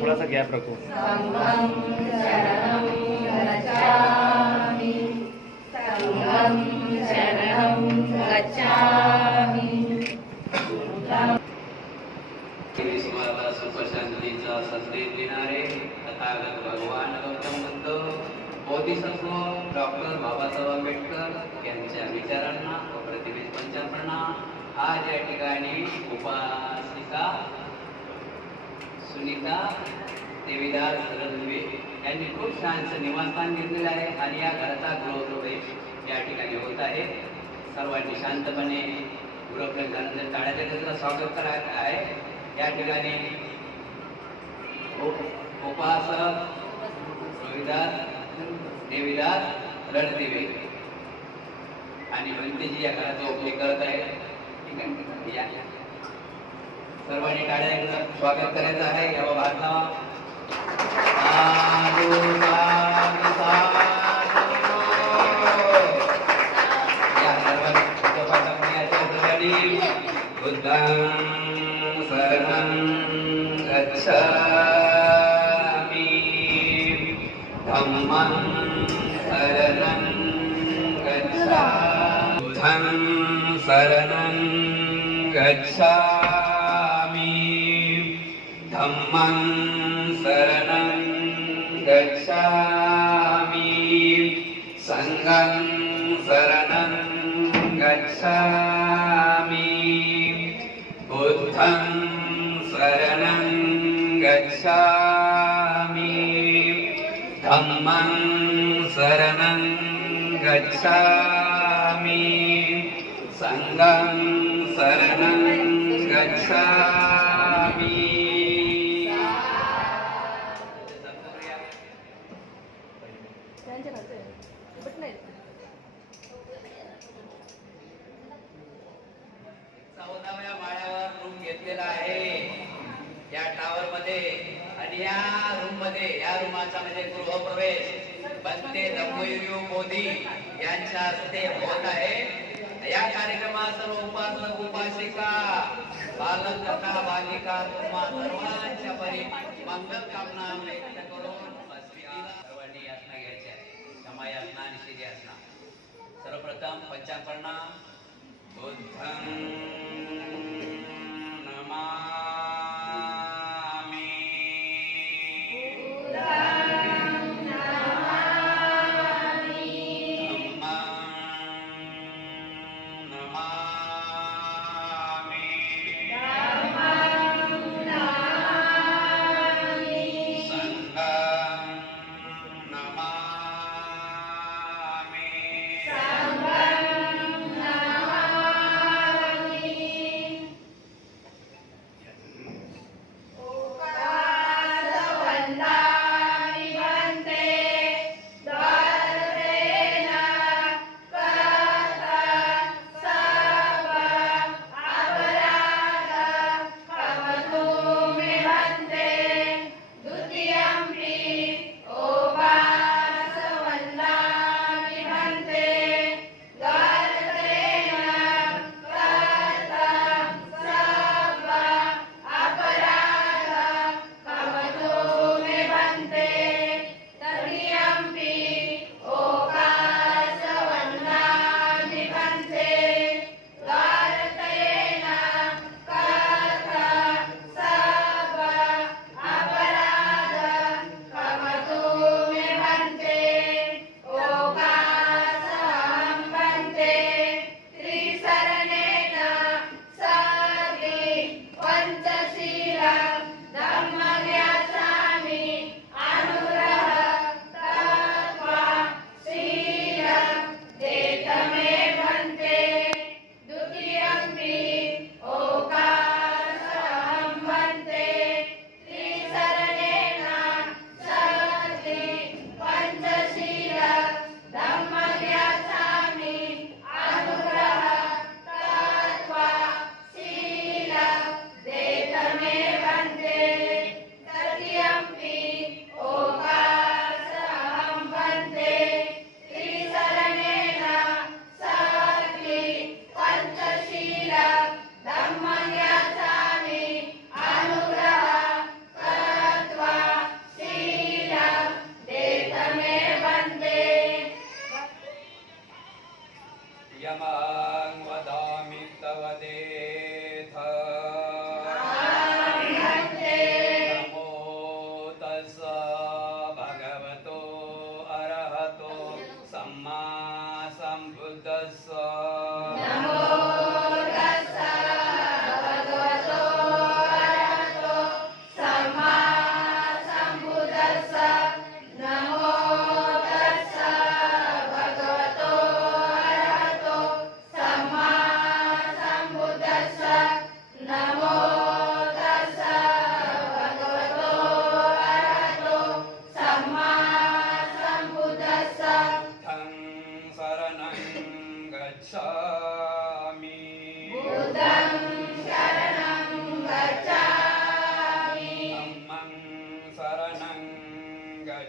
थोडासा गॅप रखो. सुखशांतीचा संदेश देणारे तथागत भगवान गौतम बुद्ध बोधिसत्व डॉक्टर बाबासाहेब आंबेडकर यांच्या विचारांना व प्रतिभेत पंचांना आज या ठिकाणी उपासिका सुनीता देवीदास रणवे यांनी खूप छानसं निवासस्थान घेतलेलं आहे आणि या घराचा गृहप्रवेश या ठिकाणी होत आहे. सर्वांनी शांतपणे गृहप्रवेश झाल्यानंतर टाळ्याच्या गजरात स्वागत करायचं आहे. या ठिकाणी उपासक देवीदास रणदिवे आणि भंतेजी या घराचा उपयोग करत आहे. सर्वांनी टाळ्या स्वागत करायचं आहे. या बाबा शरणं गच्छामि धम्मं शरणं गच्छामि बुद्धं शरणं गच्छामि धम्मं शरणं गच्छामि संघं शरणं गच्छामि बुद्धं शरणं गच्छामि धम्मं शरणं गच्छामि संघं शरणं गच्छामि. चौदाव्या माळ्यावर रूम घेतलेला आहे या टावर मध्ये आणि या रूम मध्ये या रूमाचा म्हणजे गृहप्रवेश बनते धम्मवीर मोदी यांच्या हस्ते होत आहे. या कार्यक्रमात सर्व उपासक उपासिका बालक तथा बालिका तुम्हा सर्वांच्या परी मंगल कामना व्यक्त करून सर्वांनी यातना घ्यायच्या क्षमा यातना आणि श्री यातना. सर्वप्रथम पंचांपर्णा बुद्धं नमामि नमामि.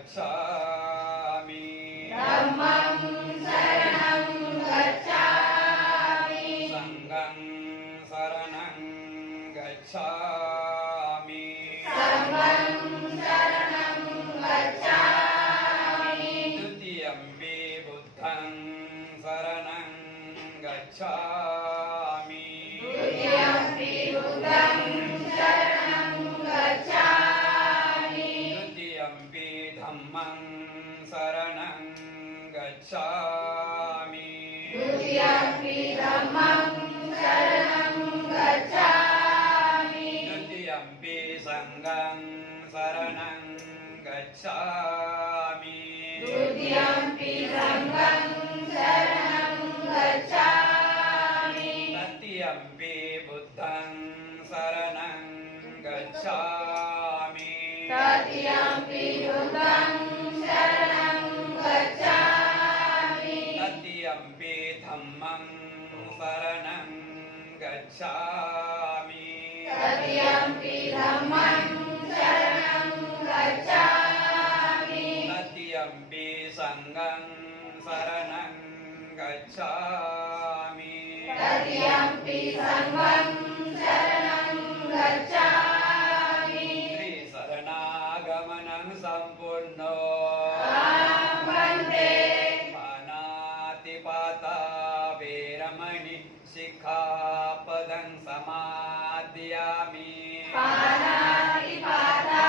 गच्छामि धम्मं शरणं गच्छामि संघं शरणं गच्छामि संघं शरणं गच्छामि द्वितीयम्पि बुद्धं शरणं गच्छामि द्वितीयम्पि बुद्धं शरणं गच्छामि द्वितीयम्पि धम्मं शरणं गच्छामि द्वितीयम्पि धम्मं शरणं गच्छामि द्वितीयम्पि संघं शरणं गच्छामि द्वितीयम्पि संघं शरणं गच्छामि तृतीयम्पि बुद्धं शरणं गच्छामि तृतीयम्पि बुद्धं शरणं गच्छामि तृतीयम्पि धम्मं शरणं गच्छामि तृतीयम्पि धम्मं शरणं गच्छामि तृतीयम्पि संघं शरणं गच्छामि तृतीयम्पि संघं शरणं गच्छामि त्रिशरणागमनं सम्पूर्णो वन्दे पानातिपाता वेरमणि शिखापदं समादयामि पानातिपाता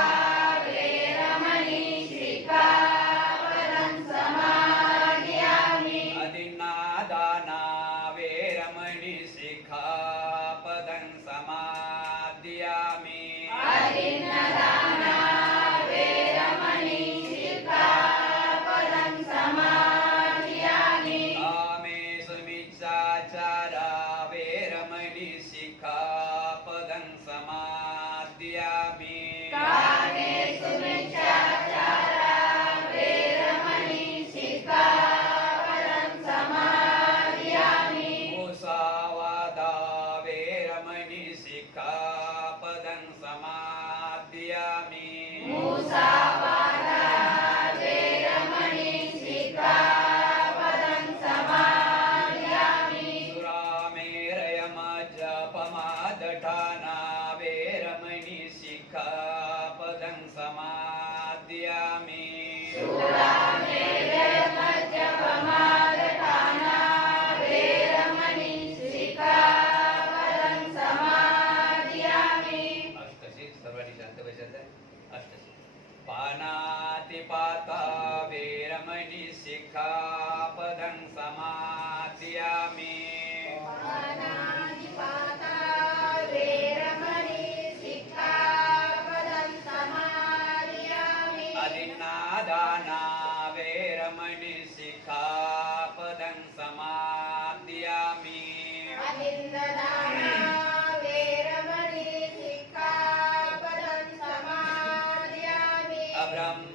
वेरमणि शिखापदं समादयामि अधिनादाना वेरमणि शिखापदं समादयामि अधिन्नदाना वेरमणि शिखापदं समादयामि कामेषु मिच्छाचारा वेरमणि शिखापदं समादयामि कामेषु मिच्छाचारा वेरमणि शिखापदं समादयामि मुसावादा वेरमणि शिखापदं समादयामि मुसावादा वेरमणि शिखापदं समादयामि सुरामेरयमजपमादठाना वेरमणि शिखापदं समादयामि सुरामेरयमज्जपमादठाना वेरमणि शिखापदं समादयामि अष्टशी सर्वांनी शांत बसायचं अष्टशी पानातिपाता वेरमणि शिखापदं समादयामि पानातिपाता वेरमणि शिखापदं समादयामि अधिनादाना वेरमणि शिखापदं समादयामि अधिन्नदाना वेरमणि शिखापदं समादयामि अब्रह्म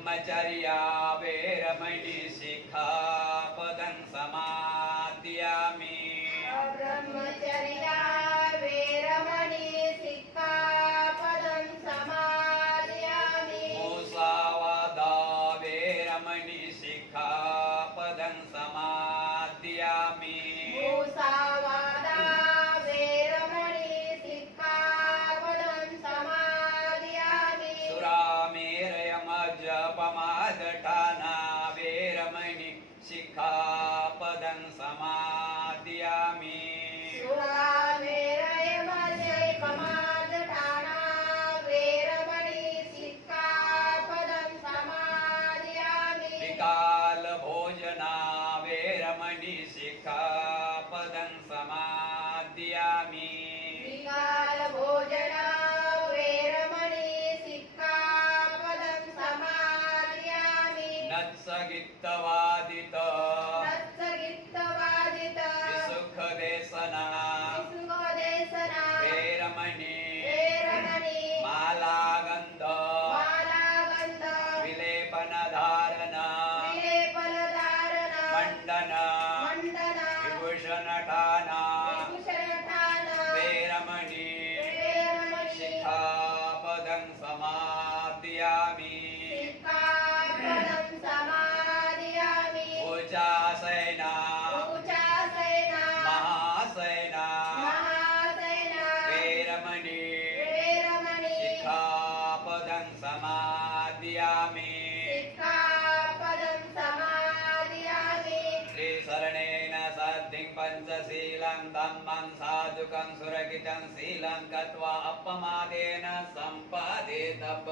सर्वमिदं शीलं गत्वा अपमादेन सम्पादेतव्यम्।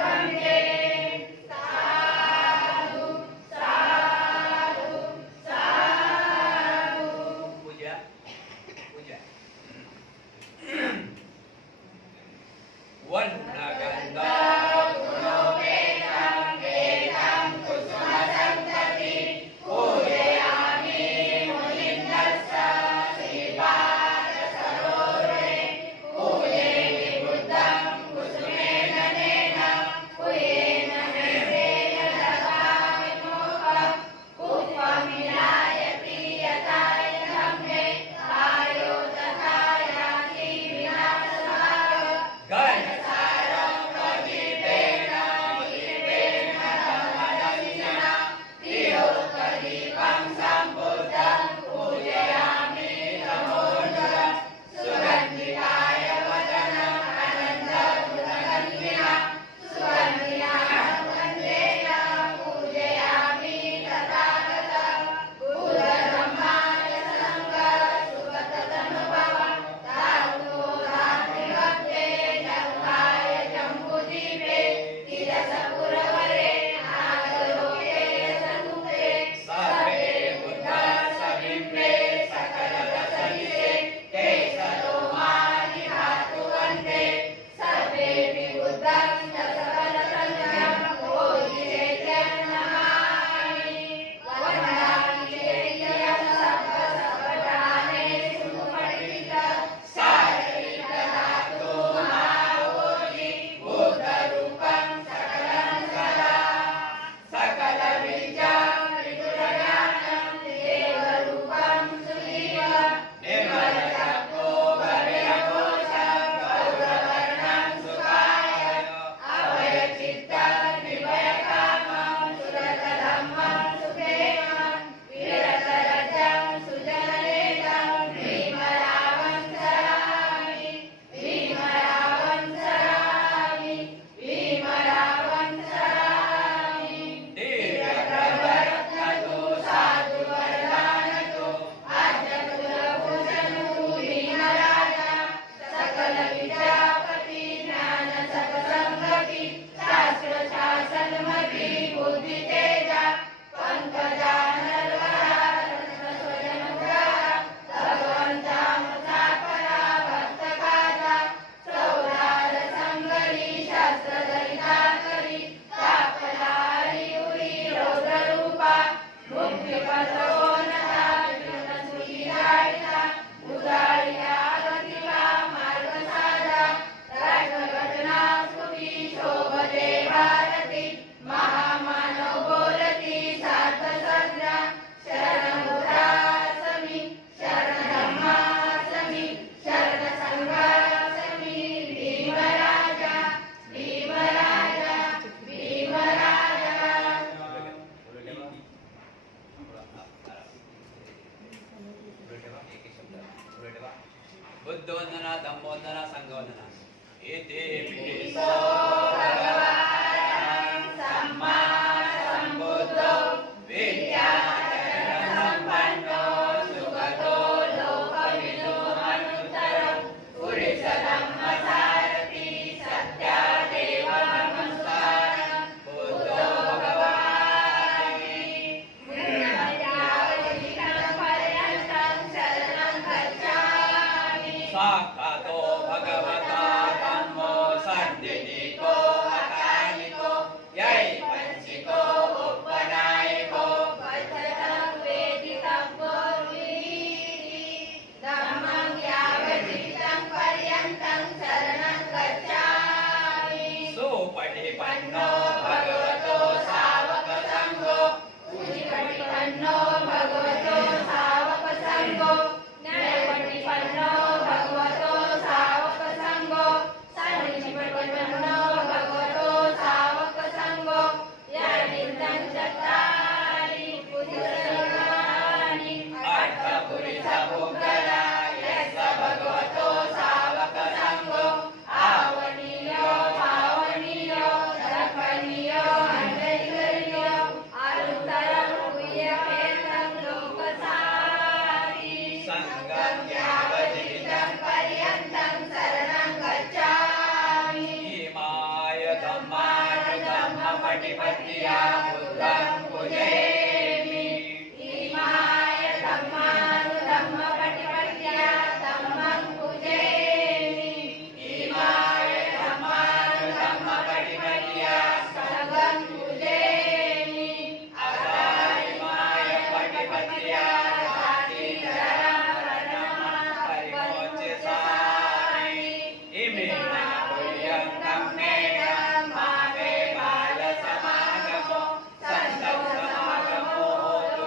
वन्दे साधु साधु साधु। पूजा पूजा वर्णगन्धा बुद्धवंदना धम्मवंदना संघवंदना इति पिसो भगवान् सम्मा सम्बुद्धो विद्याधर सम्पन्नो सुगतो लोकविदो अनुत्तरं पुरुषधम्मसारथि सत्यादेव नमस्कारं बुद्धो भगवान् साक्षातो भगवता धम्मो सन्निधिको पटिपत्या बुद्धं पूजयामि इमाय धम्मानुधम्मपटिपत्या धम्मं पूजयामि इमाय धम्मानुधम्मपटिपत्या संघं पूजयामि अगाइमाय पटिपत्या जाति जरा परिमोचसामि इमे पुण्यं कम्मेन मामे बालसमागमो सन्तसमागमो होतु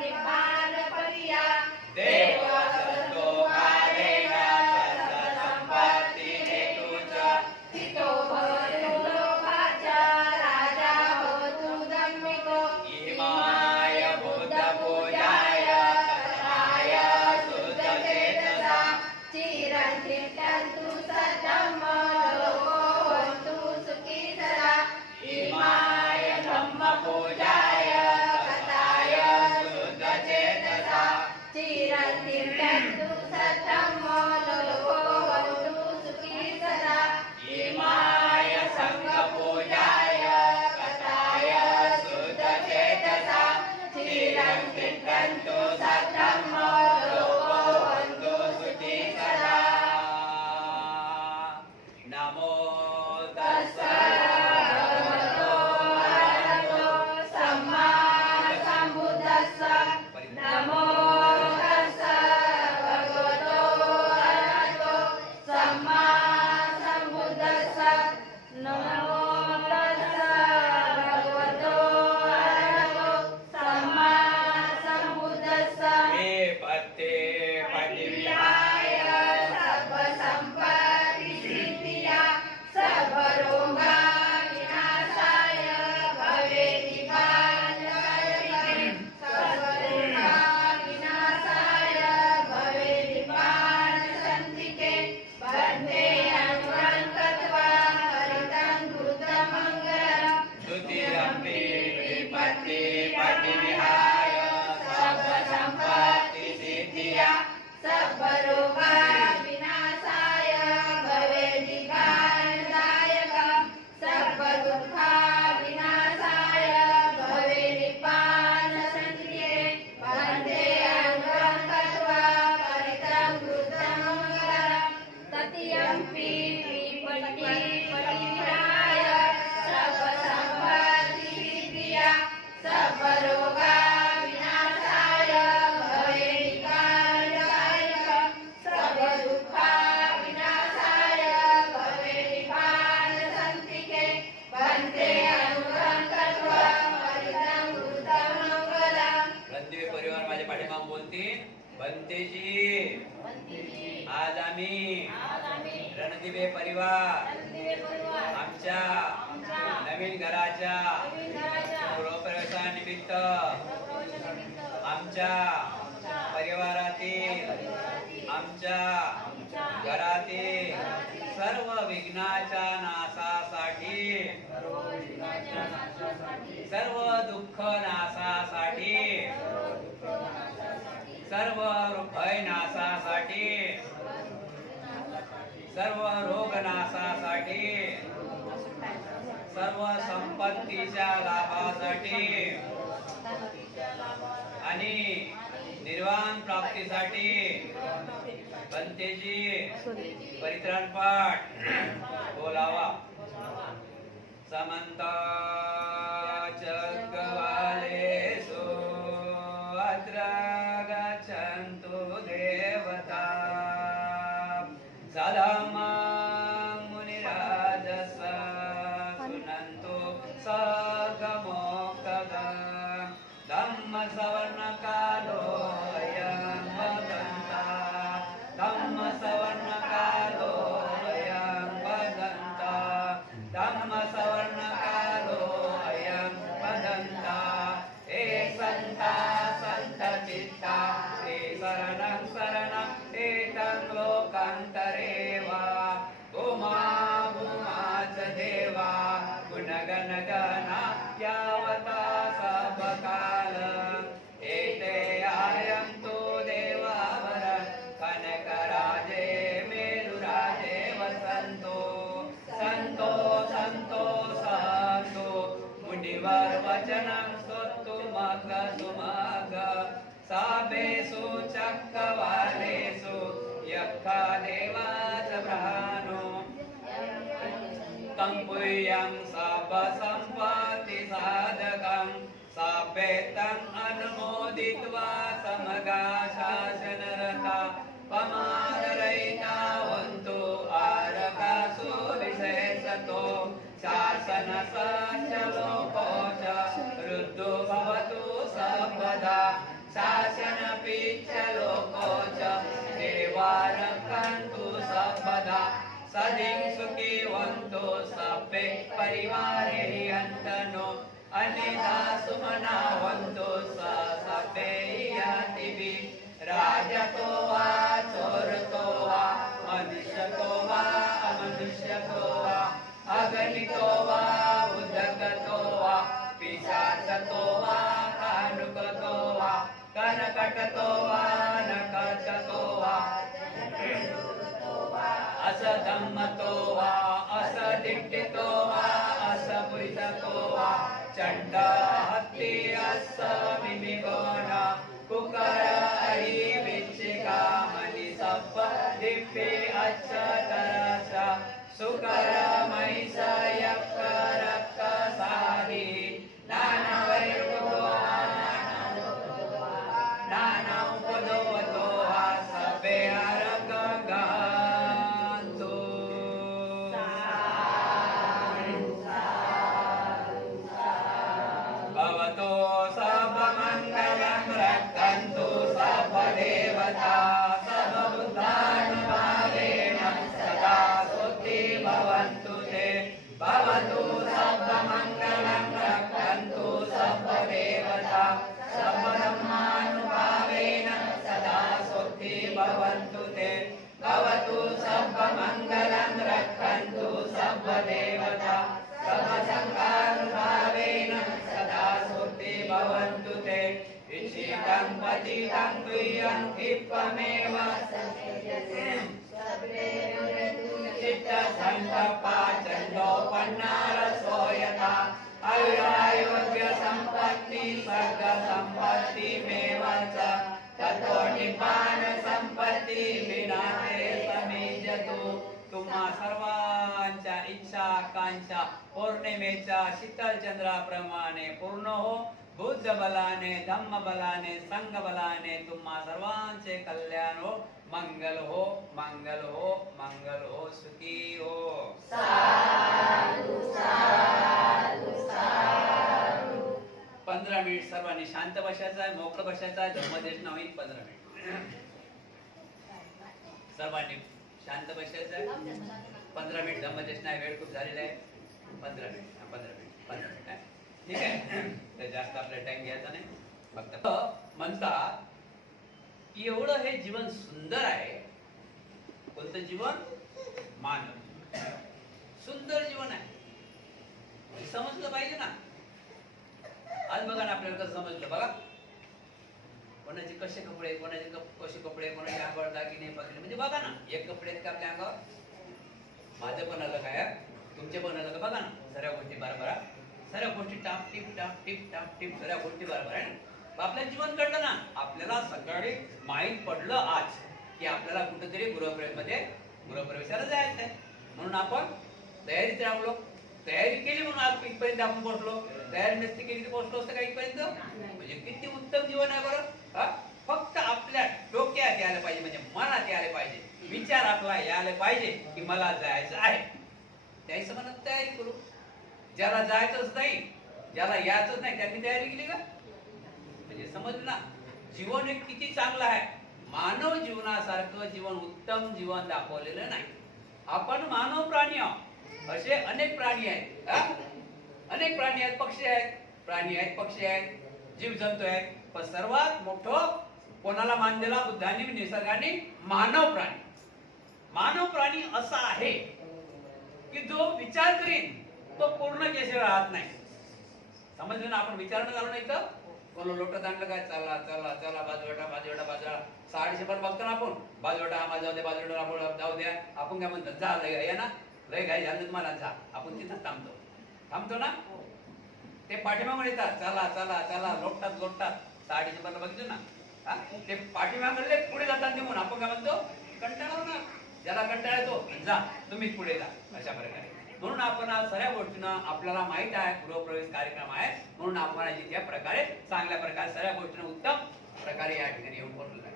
निपानपर्या देव संतोषादेन सर्वसम्पत्तिहेतु च हितो भवतु लोकाचा राजा भवतु धम्मिको इमाय बुद्धपूजाय कथाय शुद्धचेतसा चिरंतिष्ठन्तु सद्धम्मो लोको भवन्तु सुखी सदा इमाय धम्मपूजाय कथाय शुद्धचेतसा चिरंतिष्ठन्तु सद्धम्मो लोको भवन्तु सुखी सदा इमाय संघपूजाय कथाय शुद्धचेतसा चिरं तिष्ठन्तु सद्धम्मो लोको भवन्तु सुखी सदा नमो तस्सै भगवतो अरहतो सम्मा सम्बुद्धस्स नमो तस्स भगवतो अरहतो सम्मा सम्बुद्धस्स नमो तस्स भगवतो अरहतो सम्मा सम्बुद्धस्स हे पत्ते पटिव्या विहाय सर्वसम्पत्तिसिद्धिया सर्वरोगा विनाशाय भवे निपानसाय सर्वरोगा विनाशाय भवे निपानसन्तिके वन्दे अनुरङ्कत्वा हरितं कृतमङ्गलम् द्वितीयम्पि विपत्ति पटिविहाय सर्वसम्पत्तिसिद्धिया सर्वरोगा विनाशाय भवे निपानदायकम् सर्वदुःखा विनाशाय भवे निपानसन्तिके वन्दे अनुरङ्कत्वा हरितं कृतमङ्गलम् तृतीयम्पि पटिविहाय सर्वसम्पत्तिसिद्धिया सर्वरोगा विनाशाय भवे निपानदायकम् सर्वदुःखा विनाशाय भवे निपानसन्तिके वन्दे अनुरङ्कत्वा हरितं कृतमङ्गलम् रणदिवे परिवार माझ्या पाठीमागे बोलतील बनतेजी आज आम्ही रणदिवे परिवार आमच्या नवीन घराच्या गृहप्रवेशानिमित्त आमच्या परिवारातील आमच्या घरातील सर्व विघ्नाच्या नाशासाठी सर्व दुःख नाशासाठी सर्व भय नाशासाठी सर्व रोग नाशासाठी सर्व संपत्तीच्या लाभासाठी आणि निर्वाण प्राप्तीसाठी बनतेजी परित्राण पाठ बोलावा समंत चक्रवालेषु अत्र गच्छन्तु देवता सदामं मुनिराजस सुनन्तु सर्गमोक्तदं धम्मसवर्णकालो अयं वदन्ता धम्मसवर्णकालो अयं वदन्ता धम्मसवर्णकालो अयं वदन्ता हे सन्ता सन्तचित्ता हे शरणं शरणं एतं लोकान्तरे वा वचनं सोत्तुमग सुमग साबेषु चक्रवालेषु यक्खा देवाच ब्रहाणो कंपुयं सर्वसम्पत्ति साधकं सापेतं अनुमोदित्वा समगा शासनरता पमानरहिता वन्तु आरकासु विशेषतो शासनस्य लोको च रुद्धो भवतु सर्वदा शासनपिच लोको च देवारक्षन्तु सर्वदा सदिं सुखीवन्तो सभ्ये परिवारे हन्तनो अन्यथा सुमनावन्तो सभ्ये यातिभिः राजतो वा चोरतो वा मनुष्यतो वा अमनुष्यतो वा अगणितो वा उदगतो वा पिशाचतो वा कानुकतो वा कनकटतो वा नकटतो वा असधम्मतो वा असदिष्टितो वा असपुरिततो वा चंड हत्ती अस मिमिगोण कुकर अहि विच्छिका मणि सप्प दिप्पे अच्छतरस सुकर महिष यक्क रक्क सारी नानवैर्भुगो नानौपदोवतो वा सभ्ये अरगगान्तु भवतो सर्वमङ्गलं रक्षन्तु सर्वदेवता सर्वबुद्धानुभावेन सदा सुखी भवन्तु ते भवतु सर्वमङ्गलं रक्षन्तु सर्वदेवता सर्वधर्मानुभावेन सदा सुखी भवन्तु ते भवतु सर्वमङ्गलं रक्षन्तु सर्वदेवता सर्वसङ्घानुभावेन सदा सुखी भवन्तु ते इच्छितं पतितं तुयं क्षिप्रमेव चित्तसङ्कल्पा चण्डोपन्नारसो यथा आयुरारोग्य संपत्ति सर्ग संपत्ति मेव च ततो निपान संपत्ति विनाशे समीजतु तुम्हा सर्वांच्या इच्छा आकांक्षा पौर्णिमेच्या शीतल चंद्राप्रमाणे पूर्ण हो बुद्ध बलाने धम्म बलाने संघ बलाने तुम्हा सर्वांचे कल्याण हो मंगल हो मंगल हो मंगल हो सुखी हो साधु साधु साधु 15 मिनिट सर्वांनी शांत बसायचं आहे मोकळं बसायचं आहे धर्मदेशना होईल 15 मिनिट सर्वांनी शांत बसायचं आहे 15 मिनिट धर्मदेशना वेळ खूप झालेला आहे 15 मिनिट 15 मिनिट आहे. ठीक आहे तर जास्त आपल्याला टाइम घ्यायचा नाही फक्त म्हणतात की एवढं हे जीवन सुंदर आहे कोणतं जीवन मानव सुंदर जीवन आहे हे समजलं पाहिजे ना आज बघा ना आपल्याला कसं समजलं बघा कोणाचे कसे कपडे कोणाचे कसे कपडे कोणाचे अंगावर दागिने बघितले म्हणजे बघा ना एक कपडे आहेत का आपल्या अंगावर माझं पण आलं काय तुमचे पण आलं का बघा ना सर्व गोष्टी बरोबर सर्व गोष्टी top tip top tip top tip सर्व गोष्टी बरोबर आहे ना आपल्या जीवन घडलं ना आपल्याला सकाळी माहित पडलं आज की आपल्याला कुठेतरी गृहप्रवेशाला जायचं आहे म्हणून आपण तयारीत राहलो तयारी केली म्हणून आज इथपर्यंत आपण पोहोचलो तयारी नसती केली तर पोहोचलो असतं का इथपर्यंत म्हणजे किती उत्तम जीवन आहे बरं फक्त आपल्या डोक्यात यायला पाहिजे म्हणजे मनात यायला पाहिजे विचार आपला यायला पाहिजे की मला जायचं आहे त्या हिशोबाने तयारी करू ज्याला जायचंच नाही ज्याला यायचंच नाही त्यांनी तयारी केली का म्हणजे समजलं ना जीवन हे किती चांगलं आहे मानव जीवनासारखं जीवन उत्तम जीवन दाखवलेलं नाही आपण मानव प्राणी आहोत असे अनेक प्राणी आहेत अनेक प्राणी आहेत पक्षी आहेत प्राणी आहेत पक्षी आहेत जीव जंतू आहेत पण सर्वात मोठं कोणाला मान दिला बुद्धांनी निसर्गाने मानव प्राणी असा आहे की जो विचार करीन तो पूर्ण केशर राहत नाही समजलं ना आपण विचार न झालो नाही तर कोण लोटत आणलं काय चला चला चला बाजूला 6:30 पण बघतो ना आपण बाजूला आम्हाला जाऊ दे बाजूला आपण जाऊ द्या आपण काय म्हणतो जा लय या ना लय घाई झालं तुम्हाला जा आपण तिथंच थांबतो ना ते पाठीमागून येतात, चला चला चला, लोटतात लोटतात. साडीचे बरं बघितलं ना, हा? ते पाठीमागले पुढे जातात निघून. आपण काय म्हणतो, कंटाळा होणार. ज्याला कंटाळा येतो, जा तुम्हीच पुढे जा, अशा प्रकारे. म्हणून आपण आज सगळ्या गोष्टींना आपल्याला माहित आहे गृहप्रवेश कार्यक्रम आहे, म्हणून आपण त्या प्रकारे चांगल्या प्रकारे सगळ्या गोष्टींना उत्तम प्रकारे या ठिकाणी येऊन पोहोचलो आहे.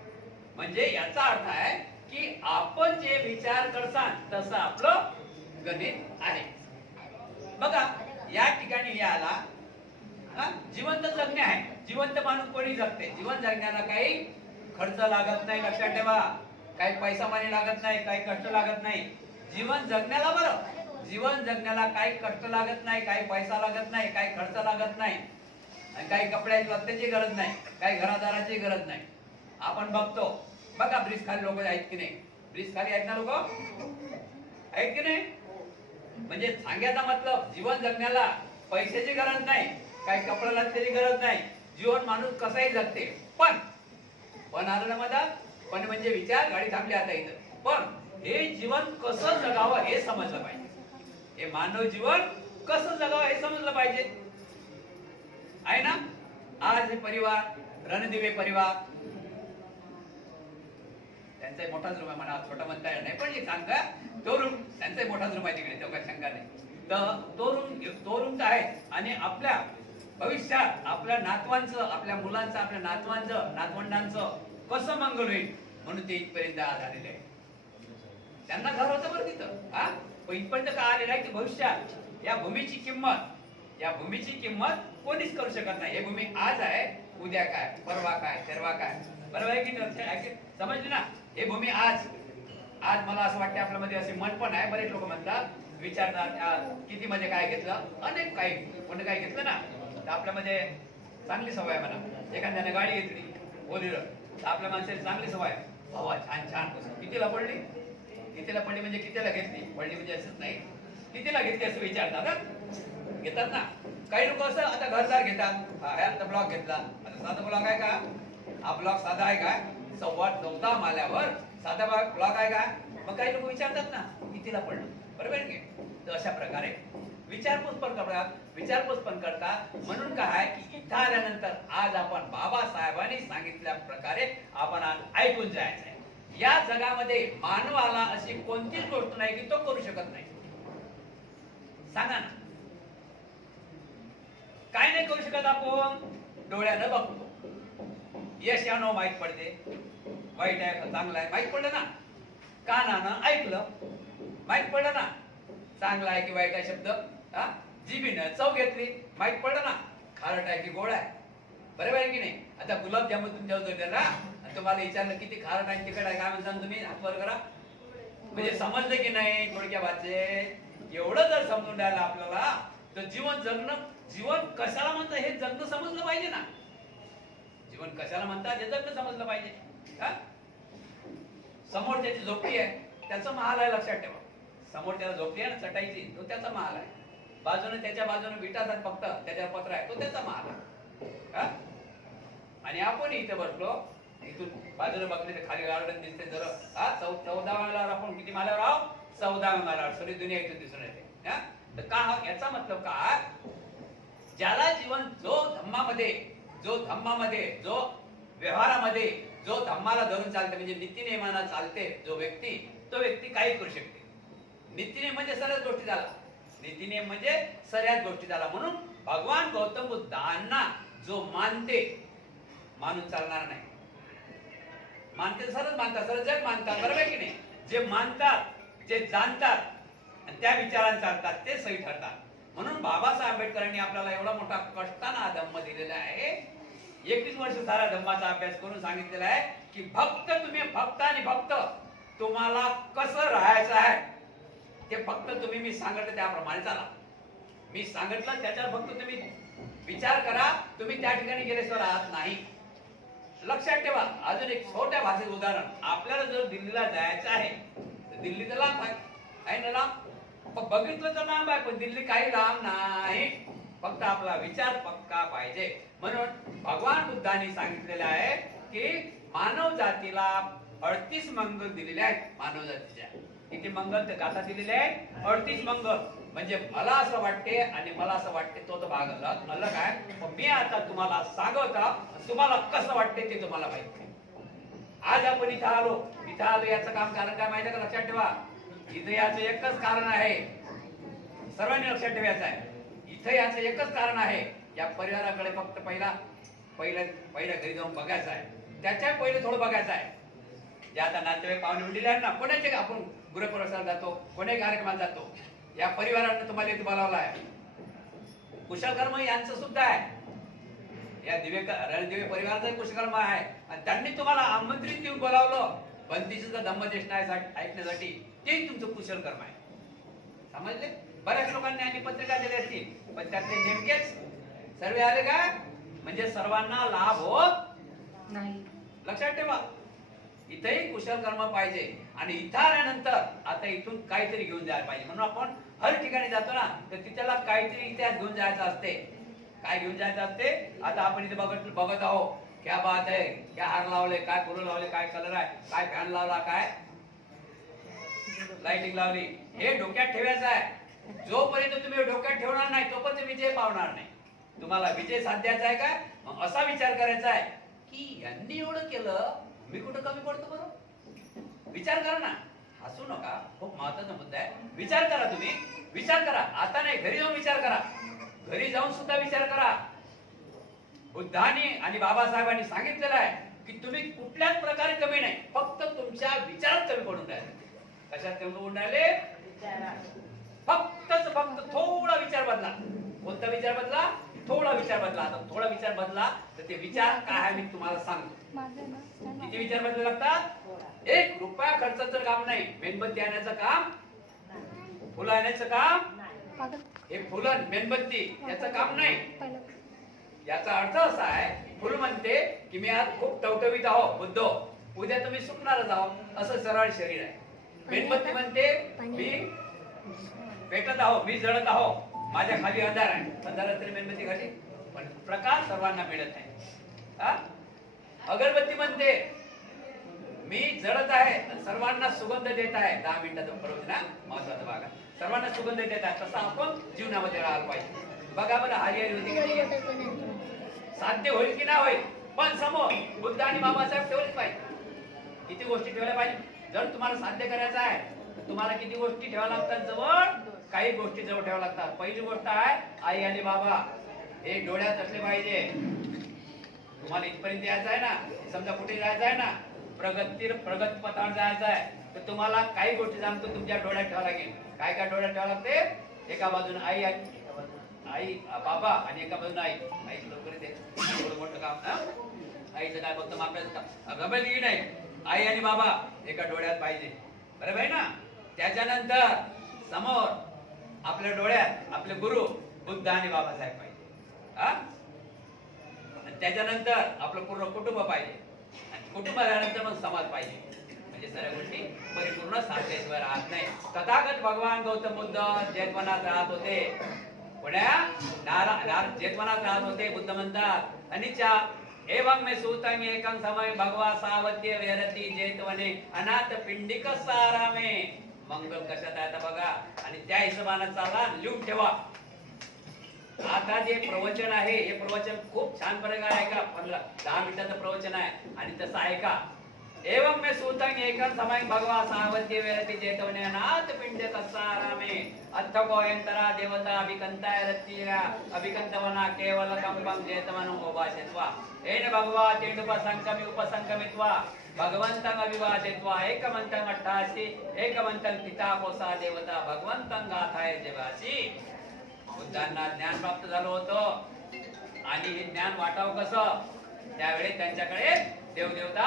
म्हणजे याचा अर्थ आहे की आपण जे विचार करसान तसं आपलं गणित आहे. बघा या ठिकाणी याला जिवंत जगणे आहे. जिवंत माणूस कोणी जगते? जीवन जगण्याला काही खर्च लागत नाही, लक्षात ठेवा. काही पैसा पाणी लागत नाही, काही कष्ट लागत नाही. जीवन जगण्याला, बरं, जीवन जगण्याला काही कष्ट लागत नाही, काही पैसा लागत नाही, काही खर्च लागत नाही, आणि काही कपड्याची लत्त्याची गरज नाही, काही घरादाराची गरज नाही. आपण बघतो बघा, ब्रिज खाली लोक आहेत की नाही? ब्रिज खाली आहेत ना लोक, आहेत की नाही? म्हणजे सांगायचा मतलब जीवन जगण्याला पैशाची गरज नाही, काही कपडा लत्त्याची गरज नाही. जीवन माणूस कसाही जगते. पण आलं ना मधात, पण म्हणजे विचार, गाडी थांबली आता इथं. पण हे जीवन कसं जगावं हे समजलं पाहिजे. हे मानव जीवन कसं जगावं हे समजलं पाहिजे, आहे ना? आज हे परिवार, रणदिवे परिवार, त्यांचा मोठाच रूम आहे म्हणा, छोटा म्हणता येणार नाही, पण हे सांगा तो रूम त्यांचा मोठाच रूम आहे तिकडे, तो काही शंका नाही. तर तो रूम तर आहे. आणि आपल्या भविष्यात आपल्या नातवांचं, आपल्या मुलांचं, आपल्या नातवंडांचं कसं मंगल होईल म्हणून ते इथपर्यंत आज आलेले आहे. त्यांना घर होतं बरं तिथं, पण इथपर्यंत का आलेलं आहे की भविष्यात या भूमीची किंमत कोणीच करू शकत नाही. ही भूमी आज आहे, उद्या काय, परवा काय, तेरवा काय, बरोबर आहे की नाही? समजली ना? हे भूमी आज मला असं वाटतं आपल्यामध्ये असे मन पण आहे. बरेच लोक म्हणतात, विचारतात किती मध्ये काय घेतलं, अनेक काही कोणी काय घेतलं ना, तर आपल्यामध्ये चांगली सवय आहे म्हणा. एखाद्याने गाडी घेतली बोलीवर, तर आपल्या माणसाची चांगली सवय आहे, हवा छान छान कितीला पडली म्हणजे कितीला घेतली, पडली म्हणजे असंच नाही, कितीला घेतली असं विचारतात, घेतात ना. काही लोक असं आता घरदार घेतात, आता ब्लॉक घेतला, आता साधा ब्लॉक आहे का? हा ब्लॉक साधा आहे काय? 14.25 माल्यावर साधा ब्लॉक आहे का? मग काही लोक विचारतात ना कितीला पडलं, बरोबर आहे की? तर अशा प्रकारे विचारपूस पण करतात. म्हणून काय की इथं आल्यानंतर आज आपण बाबासाहेबांनी सांगितल्या प्रकारे आपण आज ऐकून जायचं आहे. या जगामध्ये मानवाला अशी कोणतीच गोष्ट नाही की तो करू शकत नाही. सांगा ना, काय नाही करू शकत आपण? डोळ्यानं बघतो, यश या नो माहित पडते, वाईट आहे का चांगलं आहे माहित पडलं ना. कानानं ऐकलं, माहित पडलं ना चांगला आहे की वाईट आहे शब्द. जिभीनं चव घेतली, माहित पडलं ना खारट आहे की गोड आहे, बरोबर आहे की नाही? आता गुलाबजामुन तुमच्या दिला आणि तुम्हाला विचारलं किती खारट आहे तिखट आहे, काय म्हणता तुम्ही? हात वर करा. म्हणजे समजलं की नाही? थोडक्या भाषेत एवढं जर समजून द्यायला आपल्याला, तर जीवन कशाला म्हणतात हे जगणं समजलं पाहिजे ना. जीवन कशाला म्हणतात हे जगणं समजलं पाहिजे. समोर त्याची झोपडी आहे, त्याचा महाल आहे, लक्षात ठेवा. समोर त्याला झोपडी आहे ना चटाईची, तो त्याचा महाल आहे. त्याच्या बाजूने विटाचा फक्त त्याच्यावर पत्र आहे, तो त्याचा महाल आहे. आणि आपण इथे बसलो, इथून बाजूने बघले तर खाली गार्डन दिसते. जर 14व्या माळ्यावर आपण किती माळ्यावर आहोत? 14व्या माळ्यावर. सगळी दुनिया इथून दिसून येते. तर का याचा मतलब काय? ज्याला जीवन जो धम्मामध्ये, जो व्यवहारामध्ये, जो धम्माला धरून चालते, म्हणजे नीतिनियमाना चालते जो व्यक्ती, तो व्यक्ती काही करू शकते. नीतिनियम म्हणजे सरळ गोष्टी झाला, नीतिनियम म्हणजे सर्याच गोष्टी झाला. म्हणून भगवान गौतम बुद्धांना जो मानते, मानून चालणार नाही. मानते सरळ मानतात, सरळ जग मानतात, बरोबर की नाही? जे मानतात, जे जाणतात आणि त्या विचारांनी चालतात ते सही ठरतात. म्हणून बाबासाहेब आंबेडकरांनी आपल्याला एवढा मोठा कष्टाने धम्म दिलेला आहे. 21 वर्ष सारा धम्माचा अभ्यास करून सांगितलेला आहे की फक्त आणि फक्त तुम्हाला कसं राहायचं आहे ते फक्त तुम्ही मी सांगितलं त्याप्रमाणे चाला. मी सांगितलं त्याच्यावर फक्त तुम्ही विचार करा. तुम्ही त्या ठिकाणी गेल्याशिवाय राहत नाही. लक्षात ठेवा. अजून एक छोट्या भाषेत उदाहरण. आपल्याला जर दिल्लीला जायचं आहे तर दिल्ली तर लांब आहे ना, लांब. बघितलं तर लांब आहे, पण दिल्ली काही लांब नाही. फक्त आपला विचार पक्का पाहिजे. म्हणून भगवान बुद्धांनी सांगितलेलं आहे की मानव जातीला 38 मंगल दिलेले आहेत. मानव जातीच्या किती मंगल ते गाथा दिलेले आहे 38 मंगल. म्हणजे मला असं वाटते आणि मला असं वाटते तो तो भाग अलग आहे. पण मी आता तुम्हाला सांगता तुम्हाला कसं वाटते ते तुम्हाला माहिती आहे. आज आपण इथं आलो याचं काम कारण काय माहिती का? लक्षात ठेवा, इथं याचं एकच कारण आहे, सर्वांनी लक्षात ठेवायचं आहे. इथं याचं एकच कारण आहे, या परिवाराकडे फक्त पहिल्या घरी जाऊन बघायचं आहे. त्याच्या पहिले थोडं बघायचं आहे. जे आता नातेवाईक पाहुणे मंडळी आहेत ना, कोणाचे आपण गृहप्रवेशाला जातो, कोणाही कार्यक्रमात जातो, या परिवारानं तुम्हाला इथे बोलावलं आहे. कुशलकर्म यांचं सुद्धा आहे, या रणदिवे परिवाराचा कुशलकर्म आहे आणि त्यांनी तुम्हाला आमंत्रित देऊन बोलावलं बंदीचं धम्मदेश ऐकण्यासाठी. ते तुमचं कुशलकर्म आहे. समजले? बऱ्याच लोकांनी आणि पत्रिका दिल्या असतील, पण त्यातले नेमकेच सर्व आले का? म्हणजे सर्वांना लाभ होत नाही. लक्षात ठेवा, इथेही कुशलकर्म पाहिजे. आणि इथं आल्यानंतर आता इथून काहीतरी घेऊन जायला पाहिजे. म्हणून आपण हर ठिकाणी जातो ना, तर तिथला काहीतरी इतिहास घेऊन जायचा असते. काय घेऊन जायचं असते? आता आपण इथे बघत आहोत, क्या बात आहे, क्या हार लावले, काय फुलं लावले, काय कलर आहे, काय फॅन लावला, काय लाइटिंग लावली, हे डोक्यात ठेवायचं आहे. जोपर्यंत तुम्ही डोक्यात ठेवणार नाही तोपर्यंत विजय पावणार नाही. तुम्हाला विजय साध्याचा आहे काय? मग असा विचार करायचा आहे की यांनी एवढं केलं, मी कुठं कमी पडतो बरं? विचार करा ना, हसू नका. खूप महत्वाचा मुद्दा आहे. विचार करा, तुम्ही विचार करा. आता नाही, घरी जाऊन विचार करा. घरी जाऊन सुद्धा विचार करा. बुद्धांनी आणि बाबासाहेबांनी सांगितलेलं आहे की तुम्ही कुठल्याच प्रकारे कमी नाही, फक्त तुमच्या विचारात कमी पडून राहिले. कशात कमी पडून राहिले? फक्त थोडा विचार बदला. कोणता विचार बदला? थोडा विचार बदला. आता थोडा विचार बदला तर ते विचार काय आहे मी तुम्हाला सांगतो. किती विचार बदलावे लागतात? 1 रुपया खर्चाचं काम नाही. मेणबत्ती आणायचं काम, फुलं आणायचं काम, हे फुलं मेणबत्ती याचं काम नाही. याचा अर्थ असा आहे, फुल म्हणते की मी आज खूप टवटवीत आहो बुद्ध, उद्या तुम्ही सुटणारच आहो, असं सरळ शरीर आहे. मेणबत्ती म्हणते मी पेटत आहो, मी जळत आहो, माझ्या खाली अंधार आहे. अंधारात तरी मेणबत्ती खाली, पण प्रकाश सर्वांना मिळत आहे. अगरबत्ती म्हणते मी जळत आहे, सर्वांना सुगंध देत आहे. 10 मिनिटाचा प्रवचन ना, महत्वाचा भाग आहे. सर्वांना सुगंध देत आहे, तसा आपण जीवनामध्ये राहायला पाहिजे. बघा बरं, हरिहरी होती साध्य होईल की नाही होईल, पण समोर बुद्ध आणि बाबासाहेब ठेवलेच पाहिजे. किती गोष्टी ठेवल्या पाहिजे. जर तुम्हाला साध्य करायचं आहे तर तुम्हाला किती गोष्टी ठेवाव्या लागतात जवळ? काही गोष्टी जवळ ठेवाव्या लागतात. पहिली गोष्ट आहे आई आणि बाबा, हे डोळ्यात असले पाहिजे. तुम्हाला इथपर्यंत यायचं आहे ना, समजा कुठे जायचं आहे ना, प्रगत पथावर जायचं आहे, तर तुम्हाला काही गोष्टी सांगतो तुमच्या डोळ्यात ठेवावं लागेल. काय काय डोळ्यात ठेवावं लागते? एका बाजूने आई बाबा आणि एका बाजूने आई. आईचं लवकर येते, थोडं मोठं काम. आईचं काय फक्त आपल्याचं काम गबली नाही. आई आणि बाबा एका डोळ्यात पाहिजे, बरोबर आहे ना? त्याच्यानंतर समोर आपल्या डोळ्यात आपले गुरु बुद्ध आणि बाबासाहेब पाहिजे. त्याच्यानंतर आपलं पूर्ण कुटुंब पाहिजे, आणि कुटुंब झाल्यानंतर मग समाज पाहिजे. म्हणजे सर्व गोष्टी परिपूर्ण साध्याशिवाय राहत नाही. तथागत भगवान गौतम बुद्ध जेतवनात राहत होते. जेतवनात राहत होते. बुद्ध म्हणतात अनिच्या एवं मे सूतं एकं समय भगवा सावत्य विहरती जेतवने अनाथ पिंडिक सारामे. मंगल कशात आहे आता बघा, आणि त्या हिशोबाने चाला, लिहून ठेवा. आता जे प्रवचन आहे हे प्रवचन खूप छान प्रकारे ऐका. 10 मिनिटाचं प्रवचन आहे आणि तसं ऐका. एवं मे सूतं एकं समय भगवा सावत्य विहरती जेतवने अनाथ पिंडिक सारामे. अथ गोयंतरा देवता अभिकंताय रत्तीया अभिकंतवना केवल कंपं जेतवनं उपासेत्वा. एन भगवा तेडुपसंकमि उपसंकमित्वा भगवंतं अभिवादित्वा एकमंतं अट्ठासी एकमंतं पिता कोसा देवता भगवंतं गाथाय जेवासी. बुद्धांना ज्ञान प्राप्त झालं होतं आणि हे ज्ञान वाटावं कसं? त्यावेळी त्यांच्याकडे देवदेवता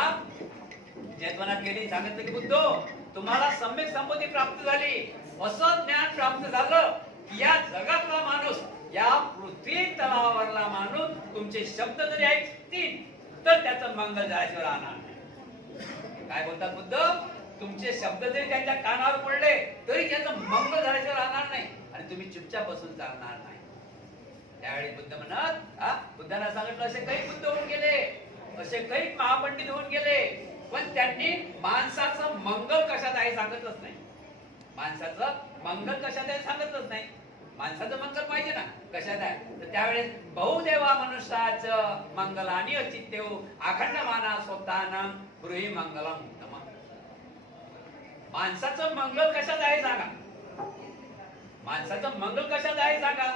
जेतवनात गेली. सांगितलं की बुद्ध तुम्हाला सम्यक संपत्ती प्राप्त झाली, असं ज्ञान प्राप्त झालं की या जगातला माणूस, या पृथ्वी तलावावरला माणूस तुमचे शब्द जरी ऐकतील तर त्याचं मंगल झाल्याशिवाय राहणार नाही. काय बोलतात बुद्ध? तुमचे शब्द जरी त्यांच्या कानावर पडले तरी त्याचं मंगल झाल्याशिवाय राहणार नाही, आणि तुम्ही चुपचाप बसून चालणार नाही. त्यावेळी बुद्ध म्हणत, बुद्धांना सांगितलं असे काही बुद्ध होऊन गेले, असे काही महापंडित होऊन गेले, पण त्यांनी माणसाचं मंगल कशात आहे सांगितलंच नाही. माणसाचं मंगल कशात आहे सांगतच नाही. माणसाचं मंगल पाहिजे ना, कशात आहे तर त्यावेळेस बहुदेवा मनुष्याचं मंगलानी अचित्यव अखंड माना स्वतःनं गृही मंगलम उत्तम. माणसाचं मंगल कशात आहे सांगा, माणसाचं मंगल कशात आहे सांगा.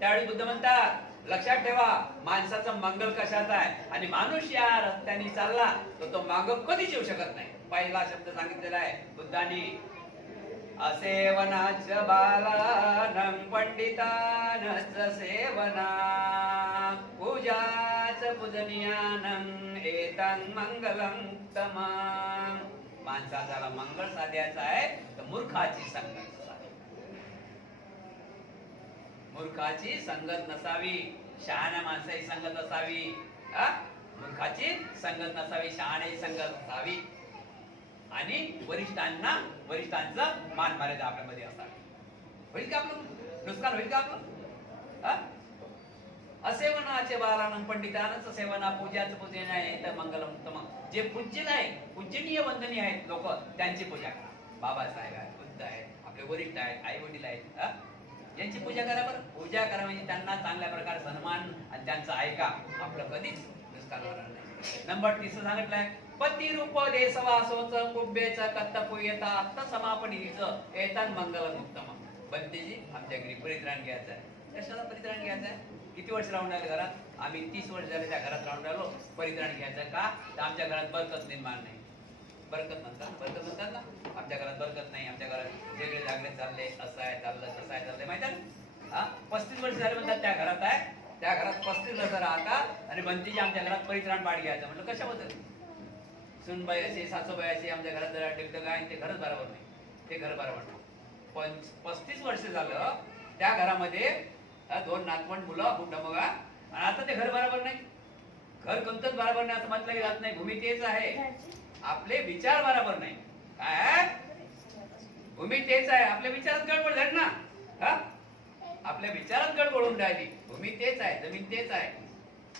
त्यावेळी बुद्ध म्हणतात लक्षात ठेवा माणसाचं मंगल कशात आहे, आणि माणूस या रस्त्याने चालला तर तो माग कधीच येऊ शकत नाही. पहिला शब्द सांगितलेला आहे बुद्धांनी, असेवनाच बालानं पंडितानच सेवना पूजाच पूजनीयानं एतं मंगलम उत्तमं. माणसाला मंगळ साधायचं आहे तर मूर्खाची संगत नसावी, मूर्खाची संगत नसावी, शहाण्या माणसाची संगत असावी. मूर्खाची संगत नसावी, शहाण्याची संगत असावी, आणि वरिष्ठांचा मान मर्यादा आपल्यामध्ये असावी. होईल का आपलं नुकसान, होईल का आपलं. असेवनाचे बालानं पंडितानच सेवना पूजाच पूजन आहे तर मंगलम उत्तम. जे पूज्य आहे, पूजनीय वंदनीय आहेत लोक, त्यांची पूजा करा. बाबासाहेब आहेत, बुद्ध आहेत, आपले वरिष्ठ आहेत, आई वडील आहेत, यांची पूजा करा. बरं पूजा करा म्हणजे त्यांना चांगल्या प्रकारे सन्मान आणि त्यांचं ऐका, आपलं कधीच नुकसान होणार नाही. नंबर 3 सांगितलंय पती रूप देशवासोच कुब्बेच कत्तपुयता आत्ता समापनीचं एतान मंगलम उत्तम. बंतेजी आमच्या घरी परित्राण घ्यायचं आहे. कशाला परित्राण घ्यायचं आहे, किती वर्ष राहून राहिले घरात, आम्ही 30 वर्ष झाले त्या घरात राहून राहिलो. परित्राण घ्यायचं का तर आमच्या घरात बरकत निर्माण नाही. बरकत म्हणतात ना, आमच्या घरात बरकत नाही, आमच्या घरात वेगळे जागले चालले, असं आहे चाललं, तसं आहे चाललंय, माहिती आहे. 35 वर्ष झाले म्हणतात त्या घरात आहे, त्या घरात 35 वर्ष राहतात आणि बंतीजी आमच्या घरात परित्राण पाठ घ्यायचं. म्हटलं कशाबद्दल, सुनबाई असे सासूबाई असे आमच्या घरात जरा टिकटं काय, ते घरच बरोबर नाही, ते घर बरोबर नाही. पण 35 वर्ष झालं त्या घरामध्ये 2 नातवंड मुलं कुठं बघा, आणि आता ते घर बरोबर नाही. घर कोणतंच बरोबर नाही असं म्हटलं जात नाही. भूमी तेच आहे, आपले विचार बरोबर नाही. काय भूमी तेच आहे, आपल्या विचारात गडबड झाली ना, आपल्या विचारात गडबड होऊन राहिली. भूमी तेच आहे, जमीन तेच आहे.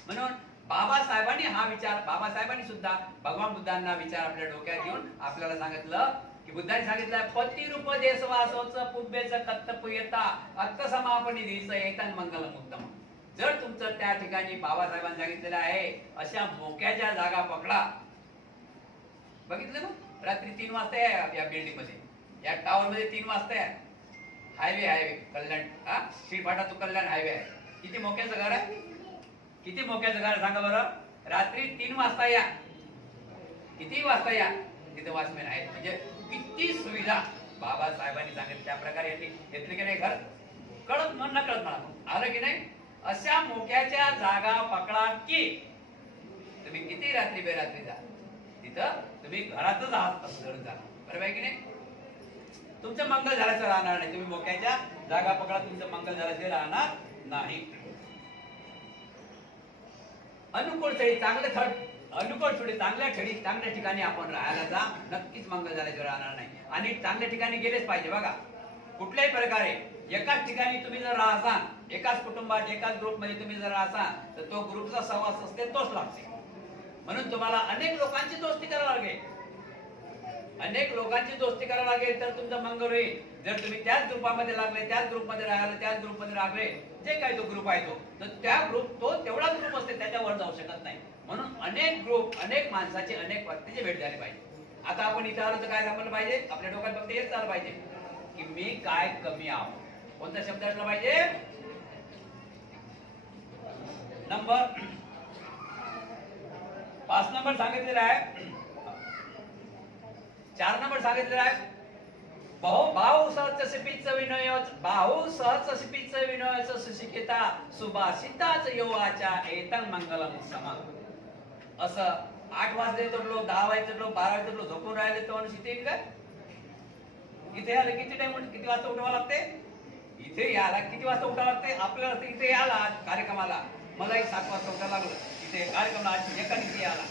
म्हणून बाबासाहेबांनी हा विचार, बाबासाहेबांनी सुद्धा भगवान बुद्धांना विचार आपल्या डोक्यात घेऊन आपल्याला सांगितलं की बुद्धांनी सांगितलं पती रूप देशवासोचं पुब्बेचं कत्तपुयता अत्त समापनी दिस एतान मंगलम उत्तम. जर तुमचं त्या ठिकाणी बाबासाहेबांनी सांगितलेलं आहे अशा मोक्याच्या जागा पकडा. बघितलं ना, रात्री 3 वाजता या बिल्डिंग मध्ये, या टावर मध्ये 3 वाजता आहे. हायवे कल्याण, श्रीपाटा तो कल्याण हायवे आहे. किती मोक्याचं घर आहे, किती मोक्याचं घर सांगा बरं. रात्री 3 वाजता या, किती वाजता या, तिथे वॉचमॅन आहेत. म्हणजे किती सुविधा बाबासाहेबांनी सांगितलं त्या प्रकारे घेतले की नाही घर. कळत म्हण न कळत म्हणा आलं की नाही. अशा मोक्याच्या जागा पकडा की तुम्ही किती रात्री बेरात्री जा, तिथं तुम्ही घरातच आहात असं धरून जा. बरोबर आहे की नाही. तुमचं मंगल झाल्याचं राहणार नाही. तुम्ही मोक्याच्या जागा पकडा, तुमचं मंगल झाल्याचे राहणार नाही. अनुकूल स्थळी चांगले थड, अनुकूल स्थळी चांगल्या ठिकाणी, चांगल्या ठिकाणी आपण राहायला जा, नक्कीच मंगल झाल्याचे राहणार नाही. आणि चांगल्या ठिकाणी गेलेच पाहिजे. बघा कुठल्याही प्रकारे एकाच ठिकाणी तुम्ही जर राहसान, एकाच कुटुंबात एकाच ग्रुप मध्ये तुम्ही जर राहसान तर तो ग्रुपचा सहवास असते तोच लागते. म्हणून तुम्हाला अनेक लोकांची दोस्ती करावी लागेल, अनेक लोकांची दोस्ती करावी लागेल तर तुमचं मंगल होईल. जर तुम्ही त्याच ग्रुपामध्ये लागले, त्याच ग्रुपमध्ये राहिले, त्याच ग्रुपमध्ये राहिले, जे काही तो ग्रुप आहे तो, तर त्या ग्रुप तो तेवढाच ग्रुप असते, त्याच्यावर जाऊ शकत नाही. म्हणून अनेक ग्रुप, अनेक माणसाची, अनेक व्यक्तीची भेट झाली पाहिजे. आता आपण इथं आलो तर काय सांगितलं पाहिजे, आपल्या डोक्यात फक्त हेच झालं पाहिजे की मी काय कमी आहो. कोणता शब्द असला पाहिजे. नंबर 5 नंबर सांगितलेला आहे, 4 नंबर सांगितलेला आहे भाऊ सहज सिपीच विनय, भाऊ सहज सिपीच विनयच सुशिक्षिता सुभाषिताच योवाच्या एतं मंगलम समा. असं 8 वाजले तर लोक, 10 वाजले तर लोक, 12 वाजले तर लोक झोपून राहिले तर शिते काय. इथे आले किती टाइम, किती वाजता उठावं लागते, इथे याला किती वाजता उठावं लागते. आपल्याला इथे याला कार्यक्रमाला मलाही 7 वाजता उठावं लागलं. इथे कार्यक्रमाला एका इथे याला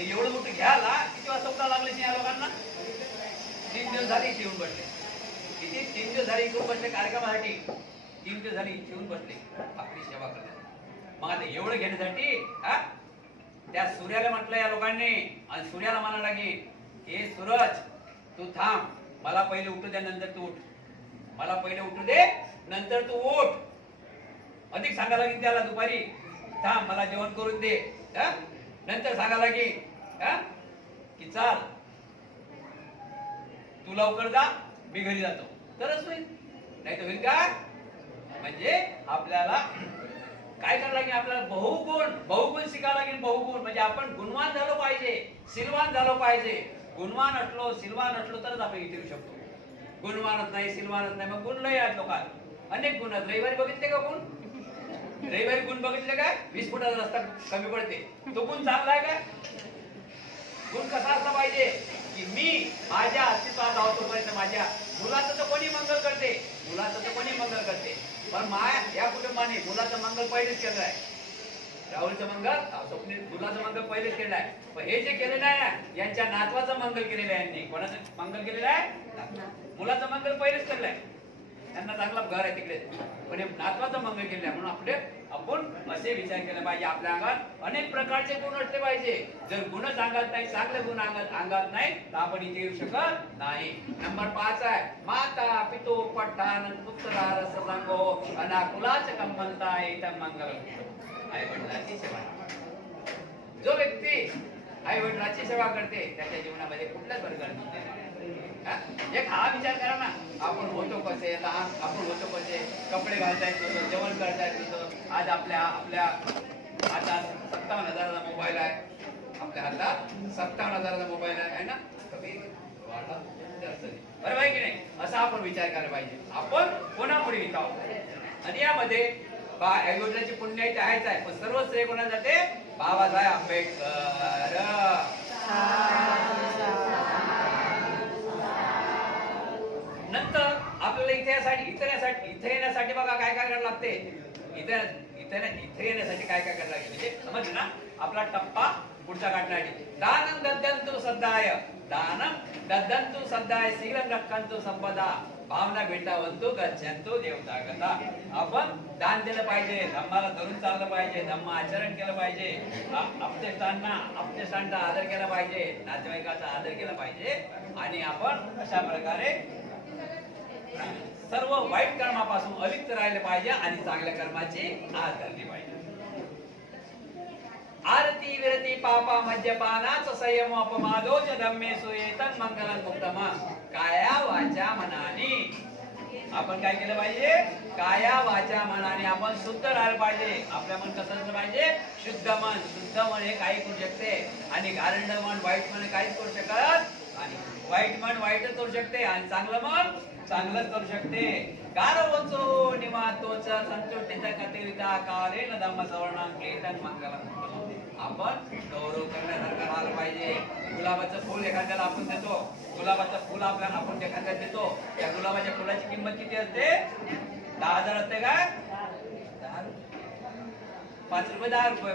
एवढं मोठं घ्यायला किती वाजता उठावं लागले या लोकांना. 3 दिवस झाले इथे येऊन बसले. किती 3 दिवस झाले इकडून बसले कार्यक्रमासाठी, 3 दिवस झाले इथे येऊन बसले आपली सेवा करण्यासाठी. मग आता एवढं घेण्यासाठी त्या सूर्याला म्हटलं या लोकांनी, आणि सूर्याला म्हणायला लागेल हे सूरज तू थांब, मला पहिले उठू दे नंतर तू उठ. मला पहिले उठू दे नंतर तू उठ. अधिक सांगा लागेल त्याला दुपारी थांब मला जेवण करून दे. नंतर सांगा लागेल की चाल तू लवकर जा मी घरी जातो तरच होईल. नाही तर होईल काय? म्हणजे आपल्याला काय करावं लागेल? आपल्याला बहुगुण शिकावं लागेल. बहुगुण म्हणजे आपण गुणवान झालो पाहिजे, सिलवान झालो पाहिजे. गुणवान असलो सिलवान असलो तरच आपण इथे येऊ शकतो. गुणवानच नाही सिलवानच नाही मग गुण लय आहेत लोकांना. अनेक गुण आहेत. रविवारी बघितले का गुण? रविवारी गुण बघितले काय? 20 फुटाचा रस्ता कमी पडते. तो गुण चांगला आहे काय? गुण कसा असला पाहिजे की मी माझ्या अस्तित्वात आहोतोपर्यंत माझ्या मुलाचं तर कोणी मंगल करते, मुलाचं तर कोणी मंगल करते, पण माया या कुटुंबाने मुलाचं मंगल पहिलेच केलं आहे. राहुलचं मंगल स्वप्नील मुलाचं मंगल पहिलेच केलं आहे. पण हे जे केलेलं आहे यांच्या नातवाचं मंगल केलेलं आहे. यांनी कोणाचं मंगल केलेलं आहे? मुलाचं मंगल पहिलेच केलं आहे. त्यांना चांगला घर आहे तिकडे पण नातवाचं मंगल केलं आहे. म्हणून आपण असे विचार केला पाहिजे. आपल्या अंगात अनेक प्रकारचे गुण असले पाहिजे. जर गुणच अंगात नाही, चांगले गुण अंगात नाही तर आपण इथे येऊ शकत नाही. नंबर 5 आहे माता पितो पट्टान पुत्रा रससंगो अनाकुलाच कंपनता इथं मंगल. आई वडिलांची सेवा. जो व्यक्ती आई वडिलांची सेवा करते त्याच्या जीवनामध्ये कुठल्याच प्रकारची एक हा विचार करा ना. आपण होतो कसे लहान, आपण होतो कसे कपडे घालता येत होतं, जेवण करता येत होतं. आज आपल्या हातात 57,000चा मोबाईल आहे. आपल्या हातात 57,000चा मोबाईल आहे ना. कमी वाढला जास्त बरोबर आहे की नाही? असा आपण विचार करायला पाहिजे. आपण कोणापुढे विचारू आणि यामध्ये योजनेची पुण्य आहेच आहे पण सर्व श्रेय कोणाला जाते? बाबासाहेब आंबेडकर. नंतर आपल्याला इथे येण्यासाठी बघा काय काय करायला लागते. इथे येण्यासाठी काय काय करायला लागते म्हणजे समजलं ना. आपला टप्पा पुढचा काढण्यासाठी दानम दद्दंतु सद्दाय, दानम दद्दंतु सद्दाय शीघ्रं रक्षन्तु संपदा भावना भेटावंतु गच्छन्तु देवतागता. आपण दान दिलं पाहिजे, धम्माला धरून चाललं पाहिजे, धम्म आचरण केलं पाहिजे, अपतेष्टांचा आदर केला पाहिजे, नातेवाईकाचा आदर केला पाहिजे आणि आपण अशा प्रकारे सर्व वाईट कर्मापासून अलिप्त राहिले पाहिजे आणि चांगल्या कर्माची आद करली पाहिजे. आरती विरती पापा मद्यपानाच संयम अपमादोच धम्मेसु एतन मंगलं मुक्तम. काया वाचा मनाने आपण काय केलं पाहिजे? काया वाचा मनाने आपण शुद्ध राहायला पाहिजे. आपल्या मन कसं असलं पाहिजे? शुद्ध मन हे काही करू शकते आणि गारंड मन वाईट मन काहीच करू शकत आणि वाईट मन वाईटच करू शकते आणि चांगलं मन चांगलंच करू शकते. गारवचो निवातोच संतुष्टीचा कथिता कारेन धम्म सवर्णं कीर्तन मंगलम. आपण गौरव करण्यासारखं राहिलं पाहिजे. गुलाबाचं फुल एखाद्याला आपण देतो, गुलाबाचं फुल आपल्याला आपण एखाद्याला देतो. त्या गुलाबाच्या फुलाची किंमत किती असते? 10,000 असते काय? 5 रुपये 10 रुपये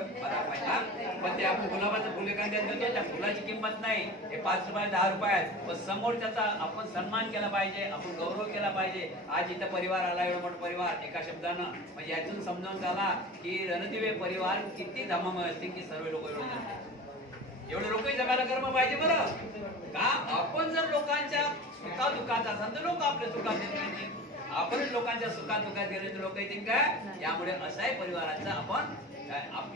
पण ते आपण गुलाबाचं फुल एखाद्याला देतो त्या फुलाची किंमत नाही. हे 5 रुपये 10 रुपये आहेत. पण समोर त्याचा आपण सन्मान केला पाहिजे, आपण गौरव केला पाहिजे. आज इथं परिवार आला, एवढा मोठा परिवार एका शब्दानं म्हणजे यातून समजावून झाला की रणदिवे परिवार किती धमामय असते की सर्व लोक एवढे लोकही जगायला कर्म पाहिजे बरं का. आपण जर लोकांच्या सुखादुखात असाल तर लोक आपल्या सुखात येतील. आपण लोकांच्या सुखात दुखात गेले तर लोक येतील काय. यामुळे असाही परिवाराचा आपण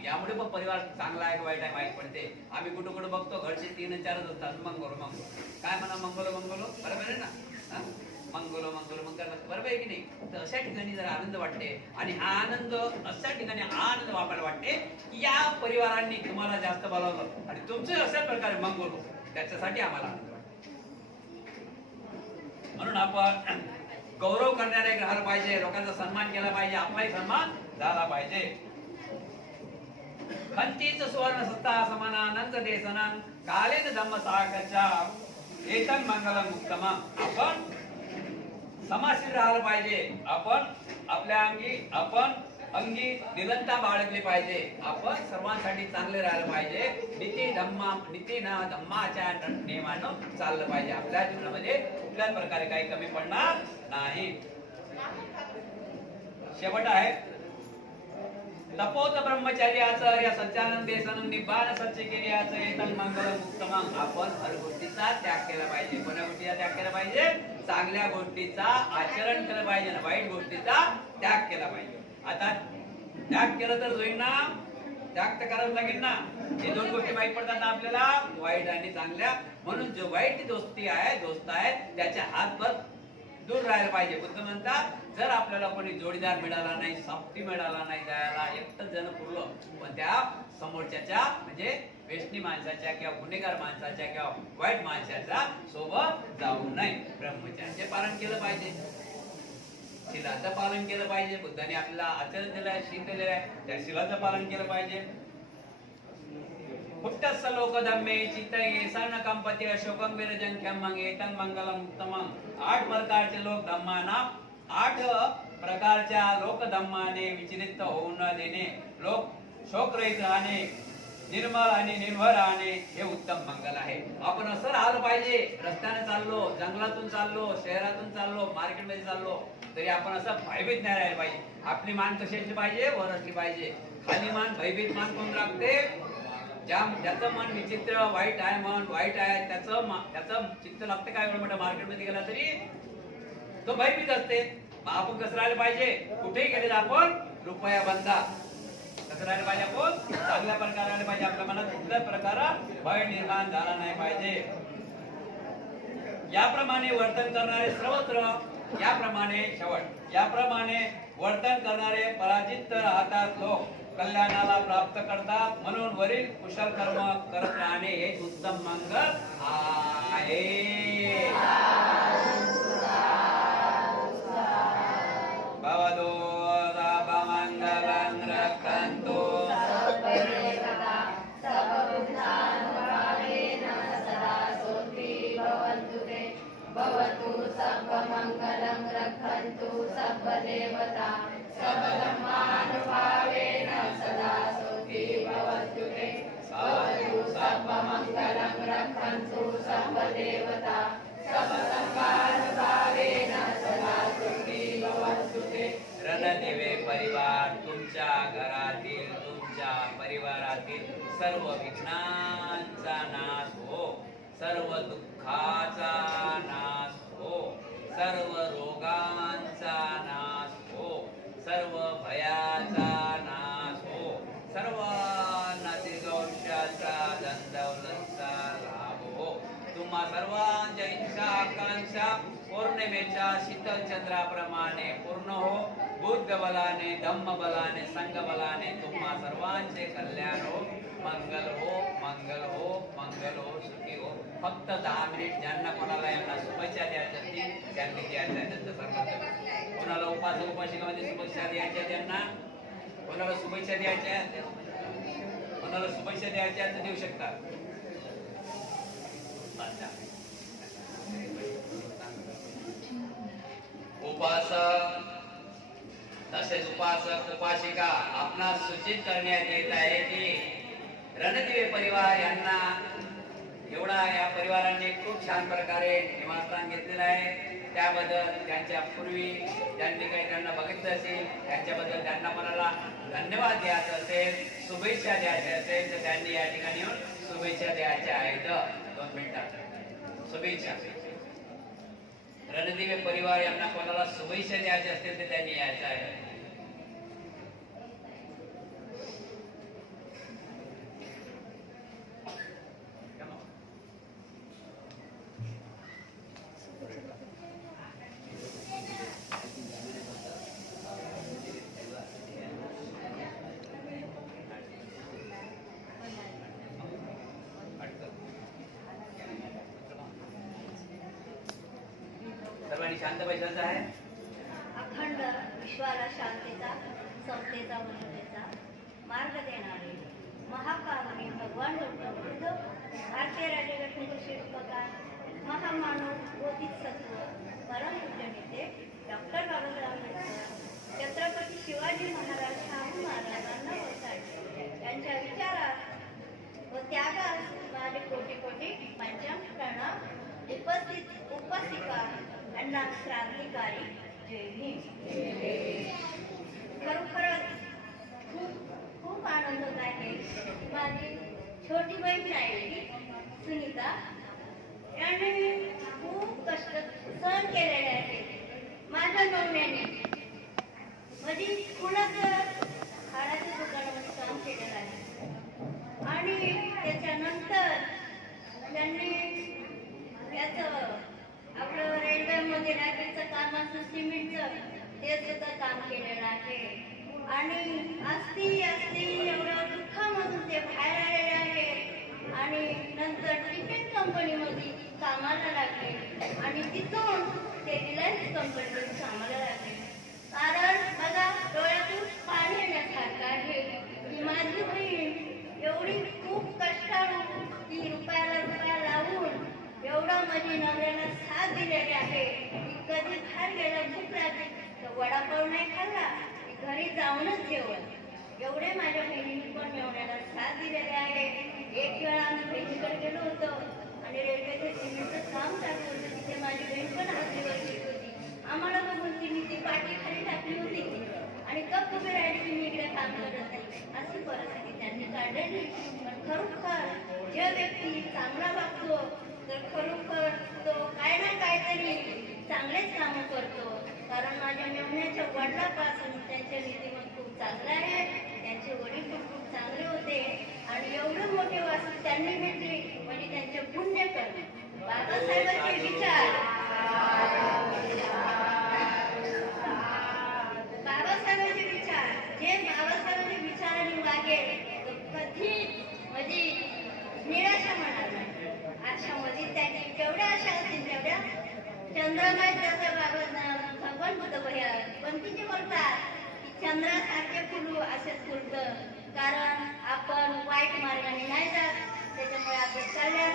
यामुळे पण परिवार चांगला आहे वाईट आहे माहित पडते. आम्ही कुठं कुठं बघतो घरचे 3-4च असतात. मंगोलो काय म्हणा मंगोलो बरोबर आहे ना. मंगोलो बरोबर आहे की नाही. तर अशा ठिकाणी जर आनंद वाटते आणि हा आनंद अशा ठिकाणी आनंद वाटायला वाटते की या परिवारांनी तुम्हाला जास्त बोलावलं आणि तुमचं अशा प्रकारे मंगोलो त्याच्यासाठी आम्हाला आनंद वाटतो. म्हणून आपण गौरव करणारे राहिलं पाहिजे, लोकांचा सन्मान केला पाहिजे, आपलाही सन्मान झाला पाहिजे. खंतीच सुवर्ण सत्ता समानानंद देसनान कालेन धम्म सागरच्या एतन मंगलम मुक्तम. आपण समाशील राहिलं पाहिजे. आपण आपल्या अंगी निरंता बाळगली पाहिजे. आपण सर्वांसाठी चांगले राहिलं पाहिजे. नीतीनं धम्माच्या नियमानं चाललं पाहिजे. आपल्या जीवनामध्ये कुठल्याच प्रकारे काही कमी पडणार नाही. शेवट आहे तपोत ब्रह्मचर्याचं या सच्चानंदे सनंदी बाण सच्चे केल्याचं येतन मंगल उत्तमं. आपण हर गोष्टीचा त्याग केला पाहिजे. कोणत्या गोष्टीचा त्याग केला पाहिजे? चांगल्या गोष्टीचा आचरण केलं पाहिजे ना वाईट गोष्टीचा त्याग केला पाहिजे. आता त्याग केलं तर होईल ना? त्याग तर करावं लागेल ना. हे दोन गोष्टी माहीत पडतात आपल्याला, वाईट आणि चांगल्या. म्हणून जो वाईट दोस्ती आहे, दोस्त आहे, त्याच्या हातभर दूर राहायला पाहिजे. बुद्ध म्हणतात जर आपल्याला कोणी जोडीदार मिळाला नाही, साथी मिळाला नाही, जायला एकटंच जण पुरलं, पण त्या समोरच्याच्या म्हणजे वेशनी माणसाच्या किंवा गुन्हेगार माणसाच्या किंवा वाईट माणसाच्या सोबत जाऊ नये. ब्रह्मचर्याचे पालन केलं पाहिजे, शिलाचं पालन केलं पाहिजे. बुद्धाने आपल्याला आचरण दिलं आहे, शील दिलेलं आहे, त्या शिलाचं पालन केलं पाहिजे. उत्तस्स लोकधम्मे चित्तये सर्ण कंपती अशोकम विरजंख्यम मंगेतन मंगलम उत्तमम. 8 प्रकारचे लोक धम्माना, 8 प्रकारच्या लोक धम्माने विचलित होऊ न देणे, लोक शोकरहित राहणे, निर्मळ आणि निर्भय राहणे हे उत्तम मंगल आहे. आपण असं राहिलं पाहिजे. रस्त्याने चाललो, जंगलातून चाललो, शहरातून चाललो, मार्केटमध्ये चाललो तरी आपण असं भयभीत नाही राहायला पाहिजे. आपली मान कशी असली पाहिजे? वर असली पाहिजे. खाली मान, भयभीत मान कोण राखते? ज्याचं मन विचित्र वाईट आहे, मन वाईट आहे, त्याचं चित्त लागते काय एवढं मोठं मार्केटमध्ये गेला तरी तो भयभीत असते. आपण कसं राहायला पाहिजे? कुठेही गेले आपण रुपया बंदा कसं राहायला पाहिजे? आपण चांगल्या प्रकारे राहायला पाहिजे. आपल्या मनात कुठल्याच प्रकार भय निर्माण झाला नाही पाहिजे. याप्रमाणे वर्तन करणारे सर्वत्र, याप्रमाणे शेवट, याप्रमाणे वर्तन करणारे पराजित राहतात, लोक कल्याणाला प्राप्त करतात. म्हणून वरील कुशल कर्म करत राहणे हे उत्तम मंगल आहे. भवतो सर्वमंगलं रक्षन्तु भवतु सर्वमंगलं रक्षन्तु सर्वदेवता सर्वधर्मानुभावेन सदा सुखी भवन्तु ते. भवतु सर्वमंगलं रक्षन्तु सर्वदेवता सर्वधर्मानुभावेन सदा सुखी भवन्तु ते. रणदिवे परिवार, तुमच्या घरातील, तुमच्या परिवारातील सर्व विघ्नांचा नाश हो, सर्व दुःखाचा नाश हो, सर्व रोगांचा नाश हो, सर्व भयाचा नाश हो, सर्वांना दीर्घायुष्याचा दंडवलंचा लाभ हो. तुम्हा सर्वांच्या इच्छा आकांक्षा पौर्णिमेच्या शीतल चंद्राप्रमाणे पूर्ण हो. बुद्ध बलाने, धम्म बलाने, संघ बलाने तुम्हा सर्वांचे कल्याण हो, मंगल हो, मंगल हो, मंगल हो, सुखी हो. फक्त 10 मिनिट ज्यांना कोणाला यांना शुभेच्छा द्यायच्या असतील त्यांनी द्यायच्या. त्यांचं सांगितलं कोणाला उपासक उपासिकामध्ये शुभेच्छा द्यायच्या, त्यांना कोणाला शुभेच्छा द्यायच्या, कोणाला शुभेच्छा द्यायच्या तर देऊ शकतात. उपासक तसेच उपासक उपासिका आपणास सूचित करण्यात येत आहे की रणदिवे परिवार यांना एवढा या परिवाराने खूप छान प्रकारे निवासस्थान घेतलेलं आहे. त्याबद्दल त्यांच्या पूर्वी ज्यांनी काही त्यांना बघितलं असेल त्यांच्याबद्दल त्यांना कोणाला धन्यवाद द्यायचा असेल, शुभेच्छा द्यायच्या असेल तर त्यांनी या ठिकाणी येऊन शुभेच्छा द्यायच्या आहेत. 2 मिनिटात शुभेच्छा. रणदिवे परिवार यांना कोणाला शुभेच्छा द्यायच्या असतील तर त्यांनी यायचं आहे. सर्वांनी शांत बैसायचं आहे. अखंड विश्वाला शांतीचा, समतेचा, मनुतेचा मार्ग देणारे महाकारुणी भगवान गौतम बुद्ध, भारतीय राज्यघटनेचे शिल्पकार, महामानव, बोधित सत्व, परमपूज्य नेते डॉक्टर बाबासाहेब आंबेडकर, छत्रपती शिवाजी महाराज, शाहू महाराजांना ओळखायचे. त्यांच्या विचारात व त्यागात माझे कोटी कोटी पंचांग प्रणाम. उपस्थित उपासिका अण्णा क्रांतिकारी जय भीम. खरोखरच खूप खूप आनंद होत आहे. माझी छोटी बहीण आहे सुनीता, याने खूप कष्ट सहन केलेले आहे माझ्या नवऱ्याने. म्हणजे फुलाचं हाडाच्या दुकानामध्ये काम केलेलं आहे आणि त्याच्यानंतर त्यांनी याचं आपलं रेल्वेमध्ये रॅपिडचं काम असतं सिमेंटचं, ते सुद्धा काम केलेलं आहे. आणि असती एवढं दुःखामधून ते बाहेर आलेले आहे आणि नंतर टिफिन कंपनीमध्ये कामाला लागले आणि तिथून ते रिलायन्स कंपनीमध्ये कामाला लागले. कारण बघा, डोळ्यातून पाणी येण्यासारखं आहे की माझी बहीण एवढी खूप कष्टाळू, ती रुपयाला रुपया लावून एवढा माझी नवऱ्याला साथ दिलेली आहे की कधी बाहेर गेला भूक लागली तर वडापाव नाही खाल्ला की घरी जाऊनच जेवण. एवढे माझ्या बहिणीने पण नवऱ्याला साथ दिलेले आहे. एक वेळा आम्ही बहिणीकडे गेलो होतो आणि रेल्वेचं सिमेंटचं काम चालू होतं, तिथे माझी बहीण पण हातीवर गेली होती. आम्हाला बघून तिने ती पाठी खाली टाकली होती आणि कप उभी राहिली की मी इकडे काम करत नाही, अशी परिस्थिती त्यांनी काढलेली. पण खरोखर जे व्यक्ती चांगला वागतो तर खरोखर तो काय ना काहीतरी चांगलेच कामं करतो. कारण माझ्या मेवण्याच्या वडिलापासून त्यांच्या नीतिमत्ता खूप चांगलं आहे. त्यांचे वडील पण खूप चांगले होते आणि एवढे मोठे वास्तू त्यांनी भेटले म्हणजे त्यांचे पुण्य कर्म. बाबासाहेबांचे विचार, बाबासाहेबांचे विचार, जे बाबासाहेबांच्या विचाराने वागेल तो कधीच म्हणजे निराशा होणार नाही. आशामध्ये त्यांनी जेवढ्या आशा असतील तेवढ्या चंद्रमाय जसं भगवान बुद्ध पंथीचे बोलतात की चंद्रासारखे फुलू असेच फुलतं. कारण आपण वाईट मार्गाने नाही जात, त्याच्यामुळे आपलं कल्याण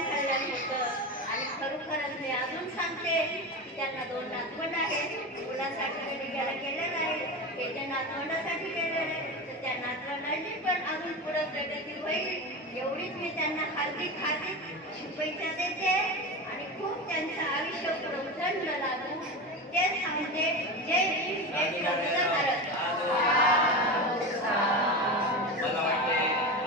होतं. आणि खरोखरच मी अजून सांगते की त्यांना 2 नातवंड आहेत. मुलासाठी निघायला केलेलं आहे, हे त्या नातवंडासाठी केलेलं आहे, तर त्या नातवंडांची पण अजून पुढं प्रगती होईल एवढीच मी त्यांना हार्दिक शुभेच्छा देते आणि खूप त्यांचं आयुष्य पुढं उजळलं लागू ते सांगते. जय भीम, जय जिजाऊ भारत. मला वाटते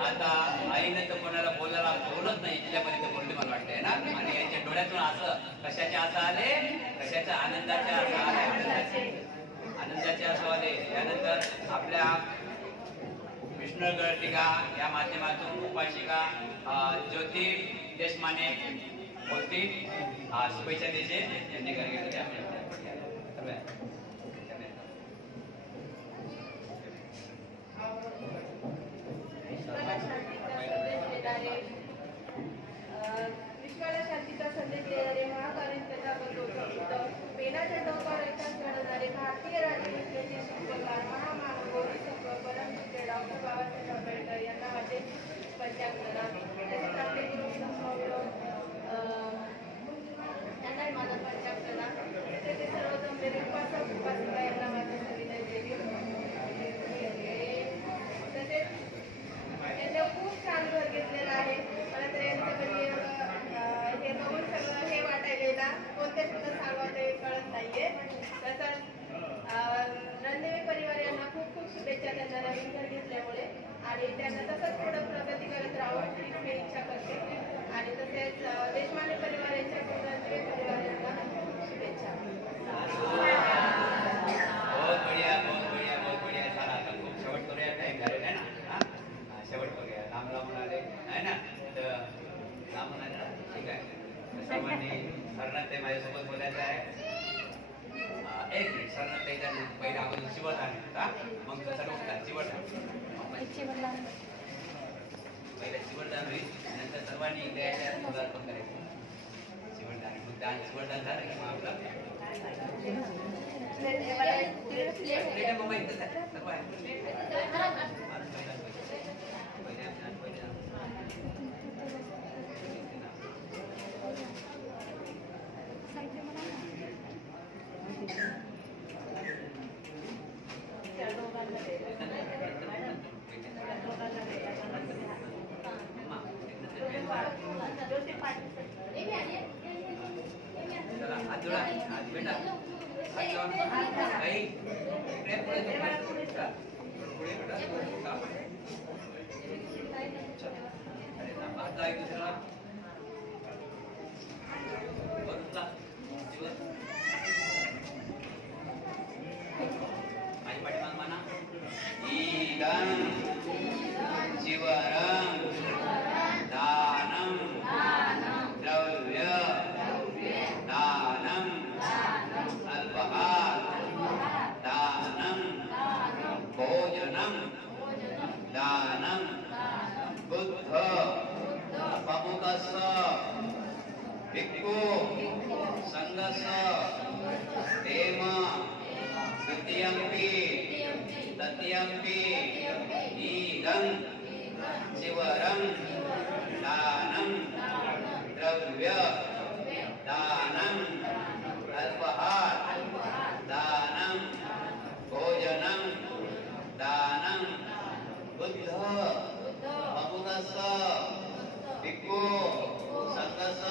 आता आईनं तर कोणाला बोलत नाही, तिच्यापर्यंत बोलले मला वाटतंय ना. आणि यांच्या डोळ्यातून असं कशाचे असं आले, कशाच्या आनंदाचे असं आले, आनंदाचे असं आले. त्यानंतर आपल्या विष्णू गळटिका या माध्यमातून उपासिका ज्योती देशमाने होती शुभेच्छा द्यायचे यांनी घेतले. विश्वाला शांतीचा संदेश देणारे महाकालीन प्रजापती पेनाच्या टोकावर एकाच घडणारे भारतीय राज्यघटनेचे शिल्पकार महामानव बोधिसत्व परमपूज्य डॉक्टर बाबासाहेब आंबेडकर यांना माझे पंचांग प्रणाम. तसेच आपले गुरु त्यांनाही माझा पंचांग प्रणाम. तसेच ते सर्वोत्तम उपासक उपासिका यांना माझे सविनय देवी. तसेच त्यांनी खूप छान घर घेतलेलं आहे. मला तर यांचं म्हणजे हे बघून सगळं हे वाटायले ना, कोणत्या सुद्धा सांगावं ते कळत नाहीये. तसंच रणदेवी परिवार यांना खूप खूप शुभेच्छा त्यांना नवीन घर घेतल्यामुळे आणि त्यांना तसंच पुढं प्रगती करत राहावं हीच मी इच्छा करते. आणि तसेच देशमाने परिवार यांच्या रणदेवी परिवार यांना शुभेच्छा. बहुत बढ़िया सारा आता खूप शेवट करूया, टाइम झालेला आहे ना. शेवट करूया, लांब आले आहे ना, तर लांब आले ठीक आहे. सर्वांनी सरनाथ माझ्यासोबत बोलायचं आहे. एक मिनिट, सरनाथ पहिला आपण चिवट का मग सर्व पहिला चिवटदान होईल, नंतर सर्वांनी इथे पदार्पण करायचं. चिवटदान चिवटदान झालं की मग आपलं मोबाईल सर्व बेटा आता एक दुसरा वरुणला दिवस माझी पाठीमाग म्हणा ईदं शिवरं दानं द्रव्य दानं अल्पहार दानं भोजनं दानं बुद्ध प्रमुखस्य भिक्खु संघस्य देम द्वितीयंपि तृतीयंपि ईदं शिवरं दानं द्रव्य दानं अल्पहार दानं भोजनं दानं बुद्ध प्रमुखस्य भिक्खु संघस्य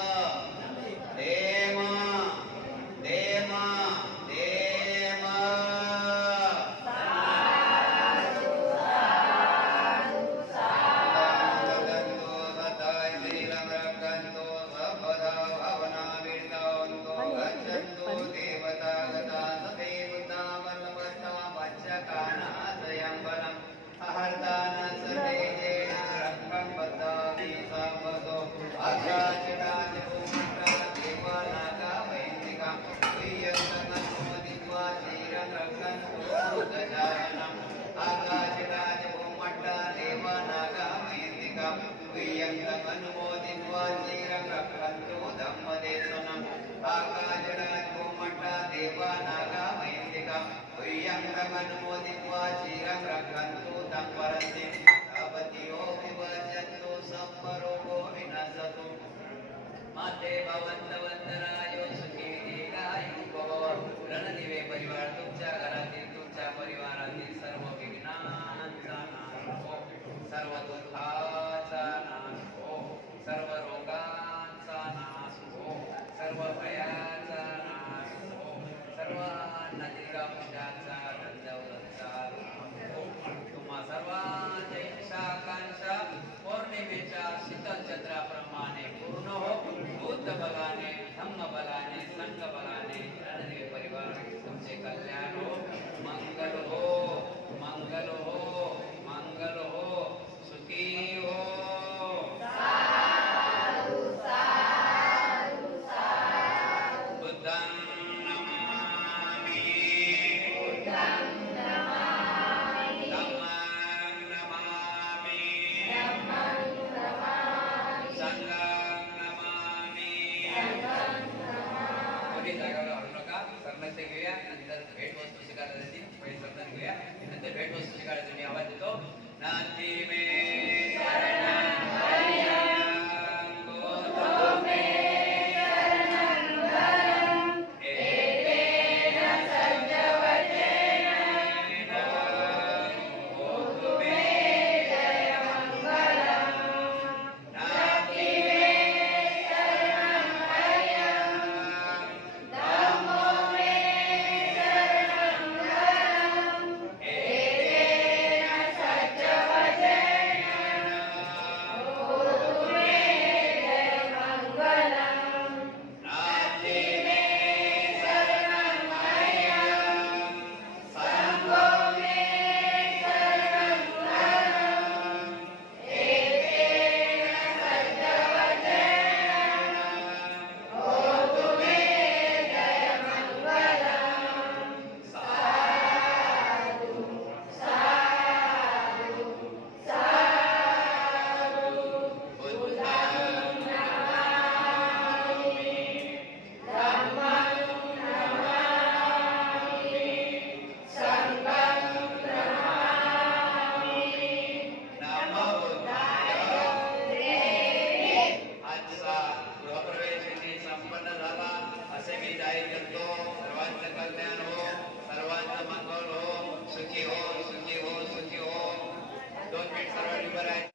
देम देम देम माते भवंतवंतरायो सुखी दीर्घायु रणदिवे परिवार तुमच्या घरातील तुमच्या परिवारातील सर्व विघ्नांचा नाश हो, सर्व दुःखाचा नाश हो, सर्व रोगांचा नाश हो, सर्व भयाचा नाश हो, सर्व नदीकांशाचा दंडवताचा हो, तुम्हा सर्वांच्या इच्छा आकांक्षा पौर्णिमेच्या शीतल चंद्राप्रमाणे पूर्ण हो. बुद्ध बलाने धम्म बलाने संघ बलाने रणदेव परिवार तुमचे कल्याण हो. मंगल हो मंगल हो मंगल हो सुखी हो. बुद्धं नमामि धम्मं नमामि संघं नमामि. कोणी जागावर हलू नका. सरनसे घेऊया, नंतर भेटवस्तू स्वीकारल्या जातील. पहिले सरनस घेऊया, नंतर भेटवस्तू स्वीकारण्यासाठी मी आवाज देतो. नाती मे शरणं हरियं गोतो मे शरणं वरं एतेन सज्जवचेन होतु मे जयमङ्गलम्. नाति मे शरणं हरियं धम्मो मे शरणं वरं एतेन सज्जवचेन होतु मे जयमङ्गलम्. नाति मे शरणं हरियं संघो मे शरणं वरं एतेन सज्जवचेन होतु मे जयमङ्गलम्. साधु साधु साधु. बुद्धं नमामि धम्मं नमामि संघं नमामि. नमो बुद्धाय. आजचा गृहप्रवेश इथे संपन्न झाला असे मी जाहीर करतो. सर्वांचं कल्याण हो, सर्वांचं मंगल हो, सुखी हो सुखी हो सुखी हो. 2 मिनिट सर्वांनी बरं आहे.